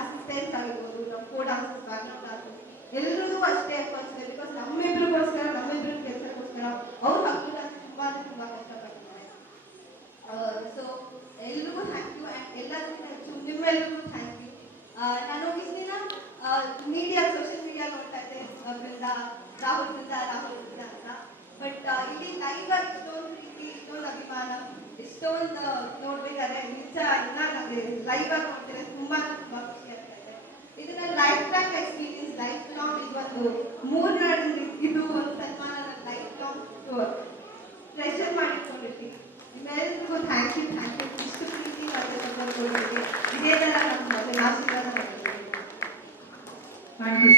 ಅಸಿಸ್ಟೆಂಟ್ಸ್ ಆಗಿರ್ಬೋದು, ನಮ್ಮ ಕೋ ಡಾನ್ಸರ್ಸ್, ಬ್ಯಾಕ್ಗ್ರೌಂಡ್ ಡಾನ್ಸರ್ಸ್ ಎಲ್ಲರಿಗೂ ಅಷ್ಟೇ ಎಫರ್ಟ್ಸ್ ಇದೆ. ಬಿಕಾಸ್ ನಮ್ಮಿಬ್ರಿಗೋಸ್ಕರ, ನಮ್ಮಿಬ್ರ ಕೆಲಸಕ್ಕೋಸ್ಕರ ಅವ್ರು ಹಕ್ಕುನ ತುಂಬ ಕಷ್ಟಪಡ್ತಾರೆ. ಸೊ ಎಲ್ರಿಗೂ ಥ್ಯಾಂಕ್ ಯು. ಆ್ಯಂಡ್ ಎಲ್ಲದಕ್ಕಿಂತ ಹೆಚ್ಚು ನಿಮ್ಮೆಲ್ಲರಿಗೂ ಥ್ಯಾಂಕ್ ಯು. ನಾನು ಇಷ್ಟು ದಿನ ಮೀಡಿಯಾ, ಸೋಷಿಯಲ್ ಮೀಡಿಯಾ ನೋಡ್ತಾ ಇದ್ದೆ ರಾಹುಲ್ ಬೃಂದ ಅಂತ. ಬಟ್ ಇಲ್ಲಿ ಲೈವ್ ಆಗಿ ಇಷ್ಟೊಂದು ಪ್ರೀತಿ, ಇಷ್ಟೊಂದು ಅಭಿಮಾನ, ಇಷ್ಟೊಂದು ನೋಡ್ಬೇಕಾದ್ರೆ ನಿಜ ಇನ್ನ ನಮಗೆ ಲೈವ್ ಆಗಿ ನೋಡ್ತಿದ್ರೆ ತುಂಬ ಖುಷಿ ಆಗ್ತಾ ಇದೆ. ಇದು ನನ್ನ life long experience. Life long ಇದು ಮೂರ್ನಾಡು ಇದು ಒಂದು ಸನ್ಮಾನ ನನ್ನ ಲೈಫ್ ಲಾಂಗ್ ಟ್ರೆಷರ್ ಮಾಡಿಟ್ಕೊಂಡಿರ್ತೀನಿ. ನಿಮ್ಮೆಲ್ಲರಿಗೂ ಥ್ಯಾಂಕ್ ಯು. ಇಷ್ಟು ಪ್ರೀತಿ ಮತ್ತು ಇದೇ ಥರ ನಮ್ಮ ಆಶೀರ್ವಾದ ಮಾಡ್ತೀನಿ. Thank you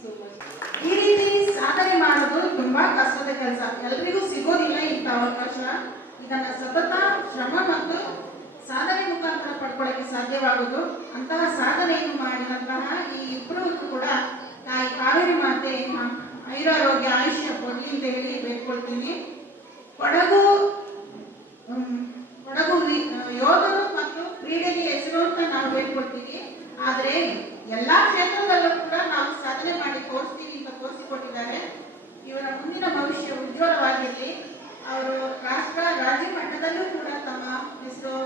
so much. ಈ ರೀತಿ ಸಾಧನೆ ಮಾಡೋದು ತುಂಬಾ ಕಷ್ಟದ ಕೆಲಸ, ಎಲ್ರಿಗೂ ಸಿಗೋದಿಲ್ಲ ಇಂಥ ಅವಕಾಶ. ಇದನ್ನ ಸತತ ಶ್ರಮ ಮತ್ತು ಸಾಧನೆ ಮುಖಾಂತರ ಪಡ್ಕೊಳ್ಳಕ್ಕೆ ಸಾಧ್ಯವಾಗುವುದು. ಅಂತಹ ಸಾಧನೆಯನ್ನು ಮಾಡಿದಂತಹ ಈ ಇಬ್ಬರು ಕೂಡ ತಾಯಿ ಕಾವೇರಿ ಮಾತೆ ಐರಾರೋಗ್ಯ ಆಯುಷ್ಯ ಕೊಡ್ಲಿ ಅಂತ ಹೇಳಿ ಬೇಡ್ಕೊಳ್ತೀನಿ. ಕೊಡಗು ಯೋಧರು ಮತ್ತು ಕ್ರೀಡೆಗೆ ಹೆಸರು ಅಂತ ನಾವು ಬೇಡ್ಕೊಳ್ತೀವಿ. ಆದರೆ ಎಲ್ಲಾ ಕ್ಷೇತ್ರದಲ್ಲೂ ಕೂಡ ನಾವು ಸಾಧನೆ ಮಾಡಿ ತೋರಿಸ್ತೀವಿ ಅಂತ ತೋರಿಸಿಕೊಟ್ಟಿದ್ದಾರೆ. ಇವರ ಮುಂದಿನ ಭವಿಷ್ಯ ಉಜ್ವಲವಾಗಿರಲಿ. ಅವರು ರಾಷ್ಟ್ರ, ರಾಜ್ಯ ಮಟ್ಟದಲ್ಲೂ ಕೂಡ ತಮ್ಮ ಹೆಸರು,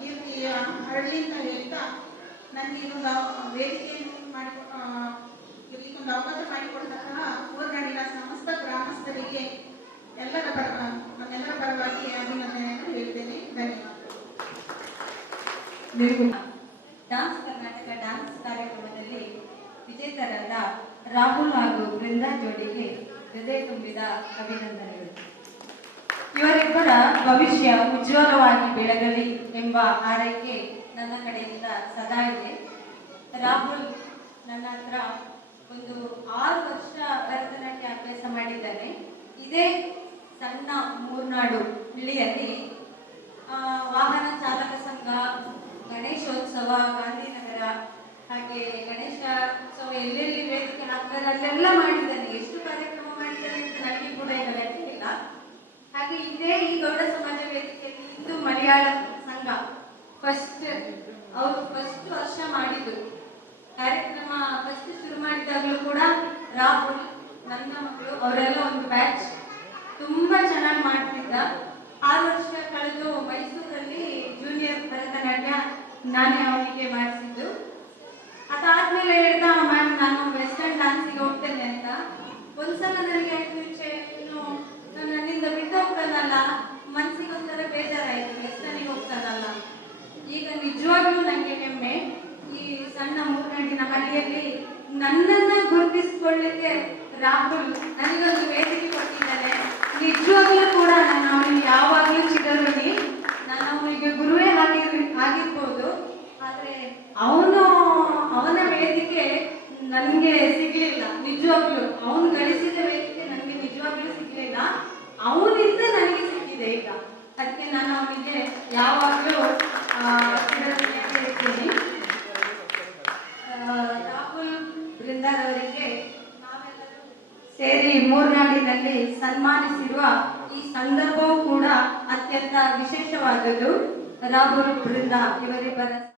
ಕೀರ್ತಿಯ ಹರಳಿ ಅಂತ ಹೇಳ್ತಾ ನನಗೆ ಇದೊಂದು ವೇದಿಕೆಯನ್ನು ಇಲ್ಲಿಗೊಂದು ಅವಕಾಶ ಮಾಡಿಕೊಟ್ಟಂತಹ ಮೂರ್ನಾಡಿನ ಸಮಸ್ತ ಗ್ರಾಮಸ್ಥರಿಗೆ ನನ್ನೆಲ್ಲರ ಪರವಾಗಿ ಅಭಿನಂದನೆಯನ್ನು ಹೇಳ್ತೇನೆ. ಧನ್ಯವಾದ. ಡಾನ್ಸ್ ಕರ್ನಾಟಕ ಡಾನ್ಸ್ ಕಾರ್ಯಕ್ರಮದಲ್ಲಿ ವಿಜೇತರಾದ ರಾಹುಲ್ ಹಾಗೂ ಬೃಂದಾ ಜೋಡಿಗೆ ಹೃದಯ ತುಂಬಿದ ಅಭಿನಂದನೆಗಳು. ಇವರಿಬ್ಬರ ಭವಿಷ್ಯ ಉಜ್ವಲವಾಗಿ ಬೆಳಗಲಿ ಎಂಬ ಹಾರೈಕೆ ನನ್ನ ಕಡೆಯಿಂದ ಸದಾ ಇದೆ. ರಾಹುಲ್ ನನ್ನ ಹತ್ರ ಒಂದು 6 ವರ್ಷ ಭರತನಾಟ್ಯ ಅಭ್ಯಾಸ ಮಾಡಿದ್ದಾನೆ. ಇದೇ ಸಣ್ಣ ಮೂರ್ನಾಡು ಹಳ್ಳಿಯಲ್ಲಿ ವಾಹನ ಚಾಲಕ ಸಂಘ, ಗಣೇಶೋತ್ಸವ, ಗಾಂಧಿನಗರ, ಹಾಗೆ ಗಣೇಶೋತ್ಸವ ಎಲ್ಲೆಲ್ಲಿ ವೇದಿಕೆ ಹಾಕ್ತಾರೆ ಅಲ್ಲೆಲ್ಲ ಮಾಡಿದ್ದಾನೆ. ಎಷ್ಟು ಕಾರ್ಯಕ್ರಮ ಮಾಡಿದ್ದಾನೆ ಅಂತ ನನಗೆ ಕೂಡ ಈಗ ಲೆಕ್ಕಿಲ್ಲ. ಹಾಗೆ ಇದೇ ಈ ಗೌಡ ಸಮಾಜ ವೇದಿಕೆಯಲ್ಲಿ ಹಿಂದೂ ಮಲಯಾಳ ಸಂಘ ಅವರು ಫಸ್ಟ್ ವರ್ಷ ಮಾಡಿದ್ದು ಕಾರ್ಯಕ್ರಮ. ಫಸ್ಟ್ ಶುರು ಮಾಡಿದಾಗಲೂ ಕೂಡ ರಾಹುಲ್, ನನ್ನ ಮಕ್ಕಳು ಅವರೆಲ್ಲ ಒಂದು ಬ್ಯಾಚ್ ತುಂಬಾ ಚೆನ್ನಾಗಿ ಮಾಡ್ತಿದ್ದ. 6 ವರ್ಷ ಕಳೆದು ಮೈಸೂರಲ್ಲಿ ಜೂನಿಯರ್ ಭರತನಾಟ್ಯ ನಾನೇ ಅವನಿಗೆ ಮಾಡಿಸಿದ್ದು. ಅದಾದ್ಮೇಲೆ ಹೇಳ್ದ ಮ್ಯಾಮ್ ನಾನು ವೆಸ್ಟರ್ನ್ ಡ್ಯಾನ್ಸಿಗೆ ಹೋಗ್ತೇನೆ ಅಂತ. ಒಂದ್ಸಲ ನನಗೆ ಆಯ್ತು ಈಚೆ ಇನ್ನು ನಾನು ನನ್ನಿಂದ ಬಿಟ್ಟು ಹೋಗ್ತಾನಲ್ಲ, ಮನ್ಸಿಗೆ ಒಂಥರ ಬೇಜಾರಾಯ್ತು, ವೆಸ್ಟರ್ನಿಗೆ ಹೋಗ್ತಾನಲ್ಲ. ಈಗ ನಿಜವಾಗ್ಲೂ ನನಗೆ ಹೆಮ್ಮೆ, ಈ ಸಣ್ಣ ಮೂರ್ನಾಡಿನ ಹಳ್ಳಿಯಲ್ಲಿ ನನ್ನನ್ನ ಗುರುತಿಸ್ಕೊಳ್ಳಿಕ್ಕೆ ರಾಹುಲ್ ನನಗೊಂದು ವೇದಿಕೆ ಕೊಟ್ಟಿದ್ದಾನೆ. ನಿಜವಾಗ್ಲೂ ಕೂಡ ನಾನು ಅವನಿಗೆ ಯಾವಾಗಲೂ ಚಿರಋಣಿ. ನಾನು ಅವನಿಗೆ ಗುರುವೇ ಆಗಿರ್ಬೋದು, ಆದರೆ ಅವನ ವೇದಿಕೆ ನನಗೆ ಸಿಗ್ಲಿಲ್ಲ. ನಿಜವಾಗ್ಲೂ ಅವನು ಗಳಿಸಿದ ವೇದಿಕೆ ನನಗೆ ನಿಜವಾಗ್ಲೂ ಸಿಗ್ಲಿಲ್ಲ. ಅವನಿಂದ ನನಗೆ ಸಿಕ್ಕಿದೆ ಈಗ. ಅದಕ್ಕೆ ನಾನು ಅವನಿಗೆ ಯಾವಾಗಲೂ ಚಿರಋಣಿಯಾಗಿ ಇರ್ತೀನಿ. ರಾಹುಲ್ ಬೃಂದಾರವರಿಗೆ ನಾವೆಲ್ಲರೂ ಸೇರಿ ಮೂರ್ನಾಡಿನಲ್ಲಿ ಸನ್ಮಾನಿಸಿರುವ ಈ ಸಂದರ್ಭವೂ ಕೂಡ ಅತ್ಯಂತ ವಿಶೇಷವಾದದ್ದು. ರಾಹುಲ್ ಬೃಂದ ಇವರಿಬ್ಬರ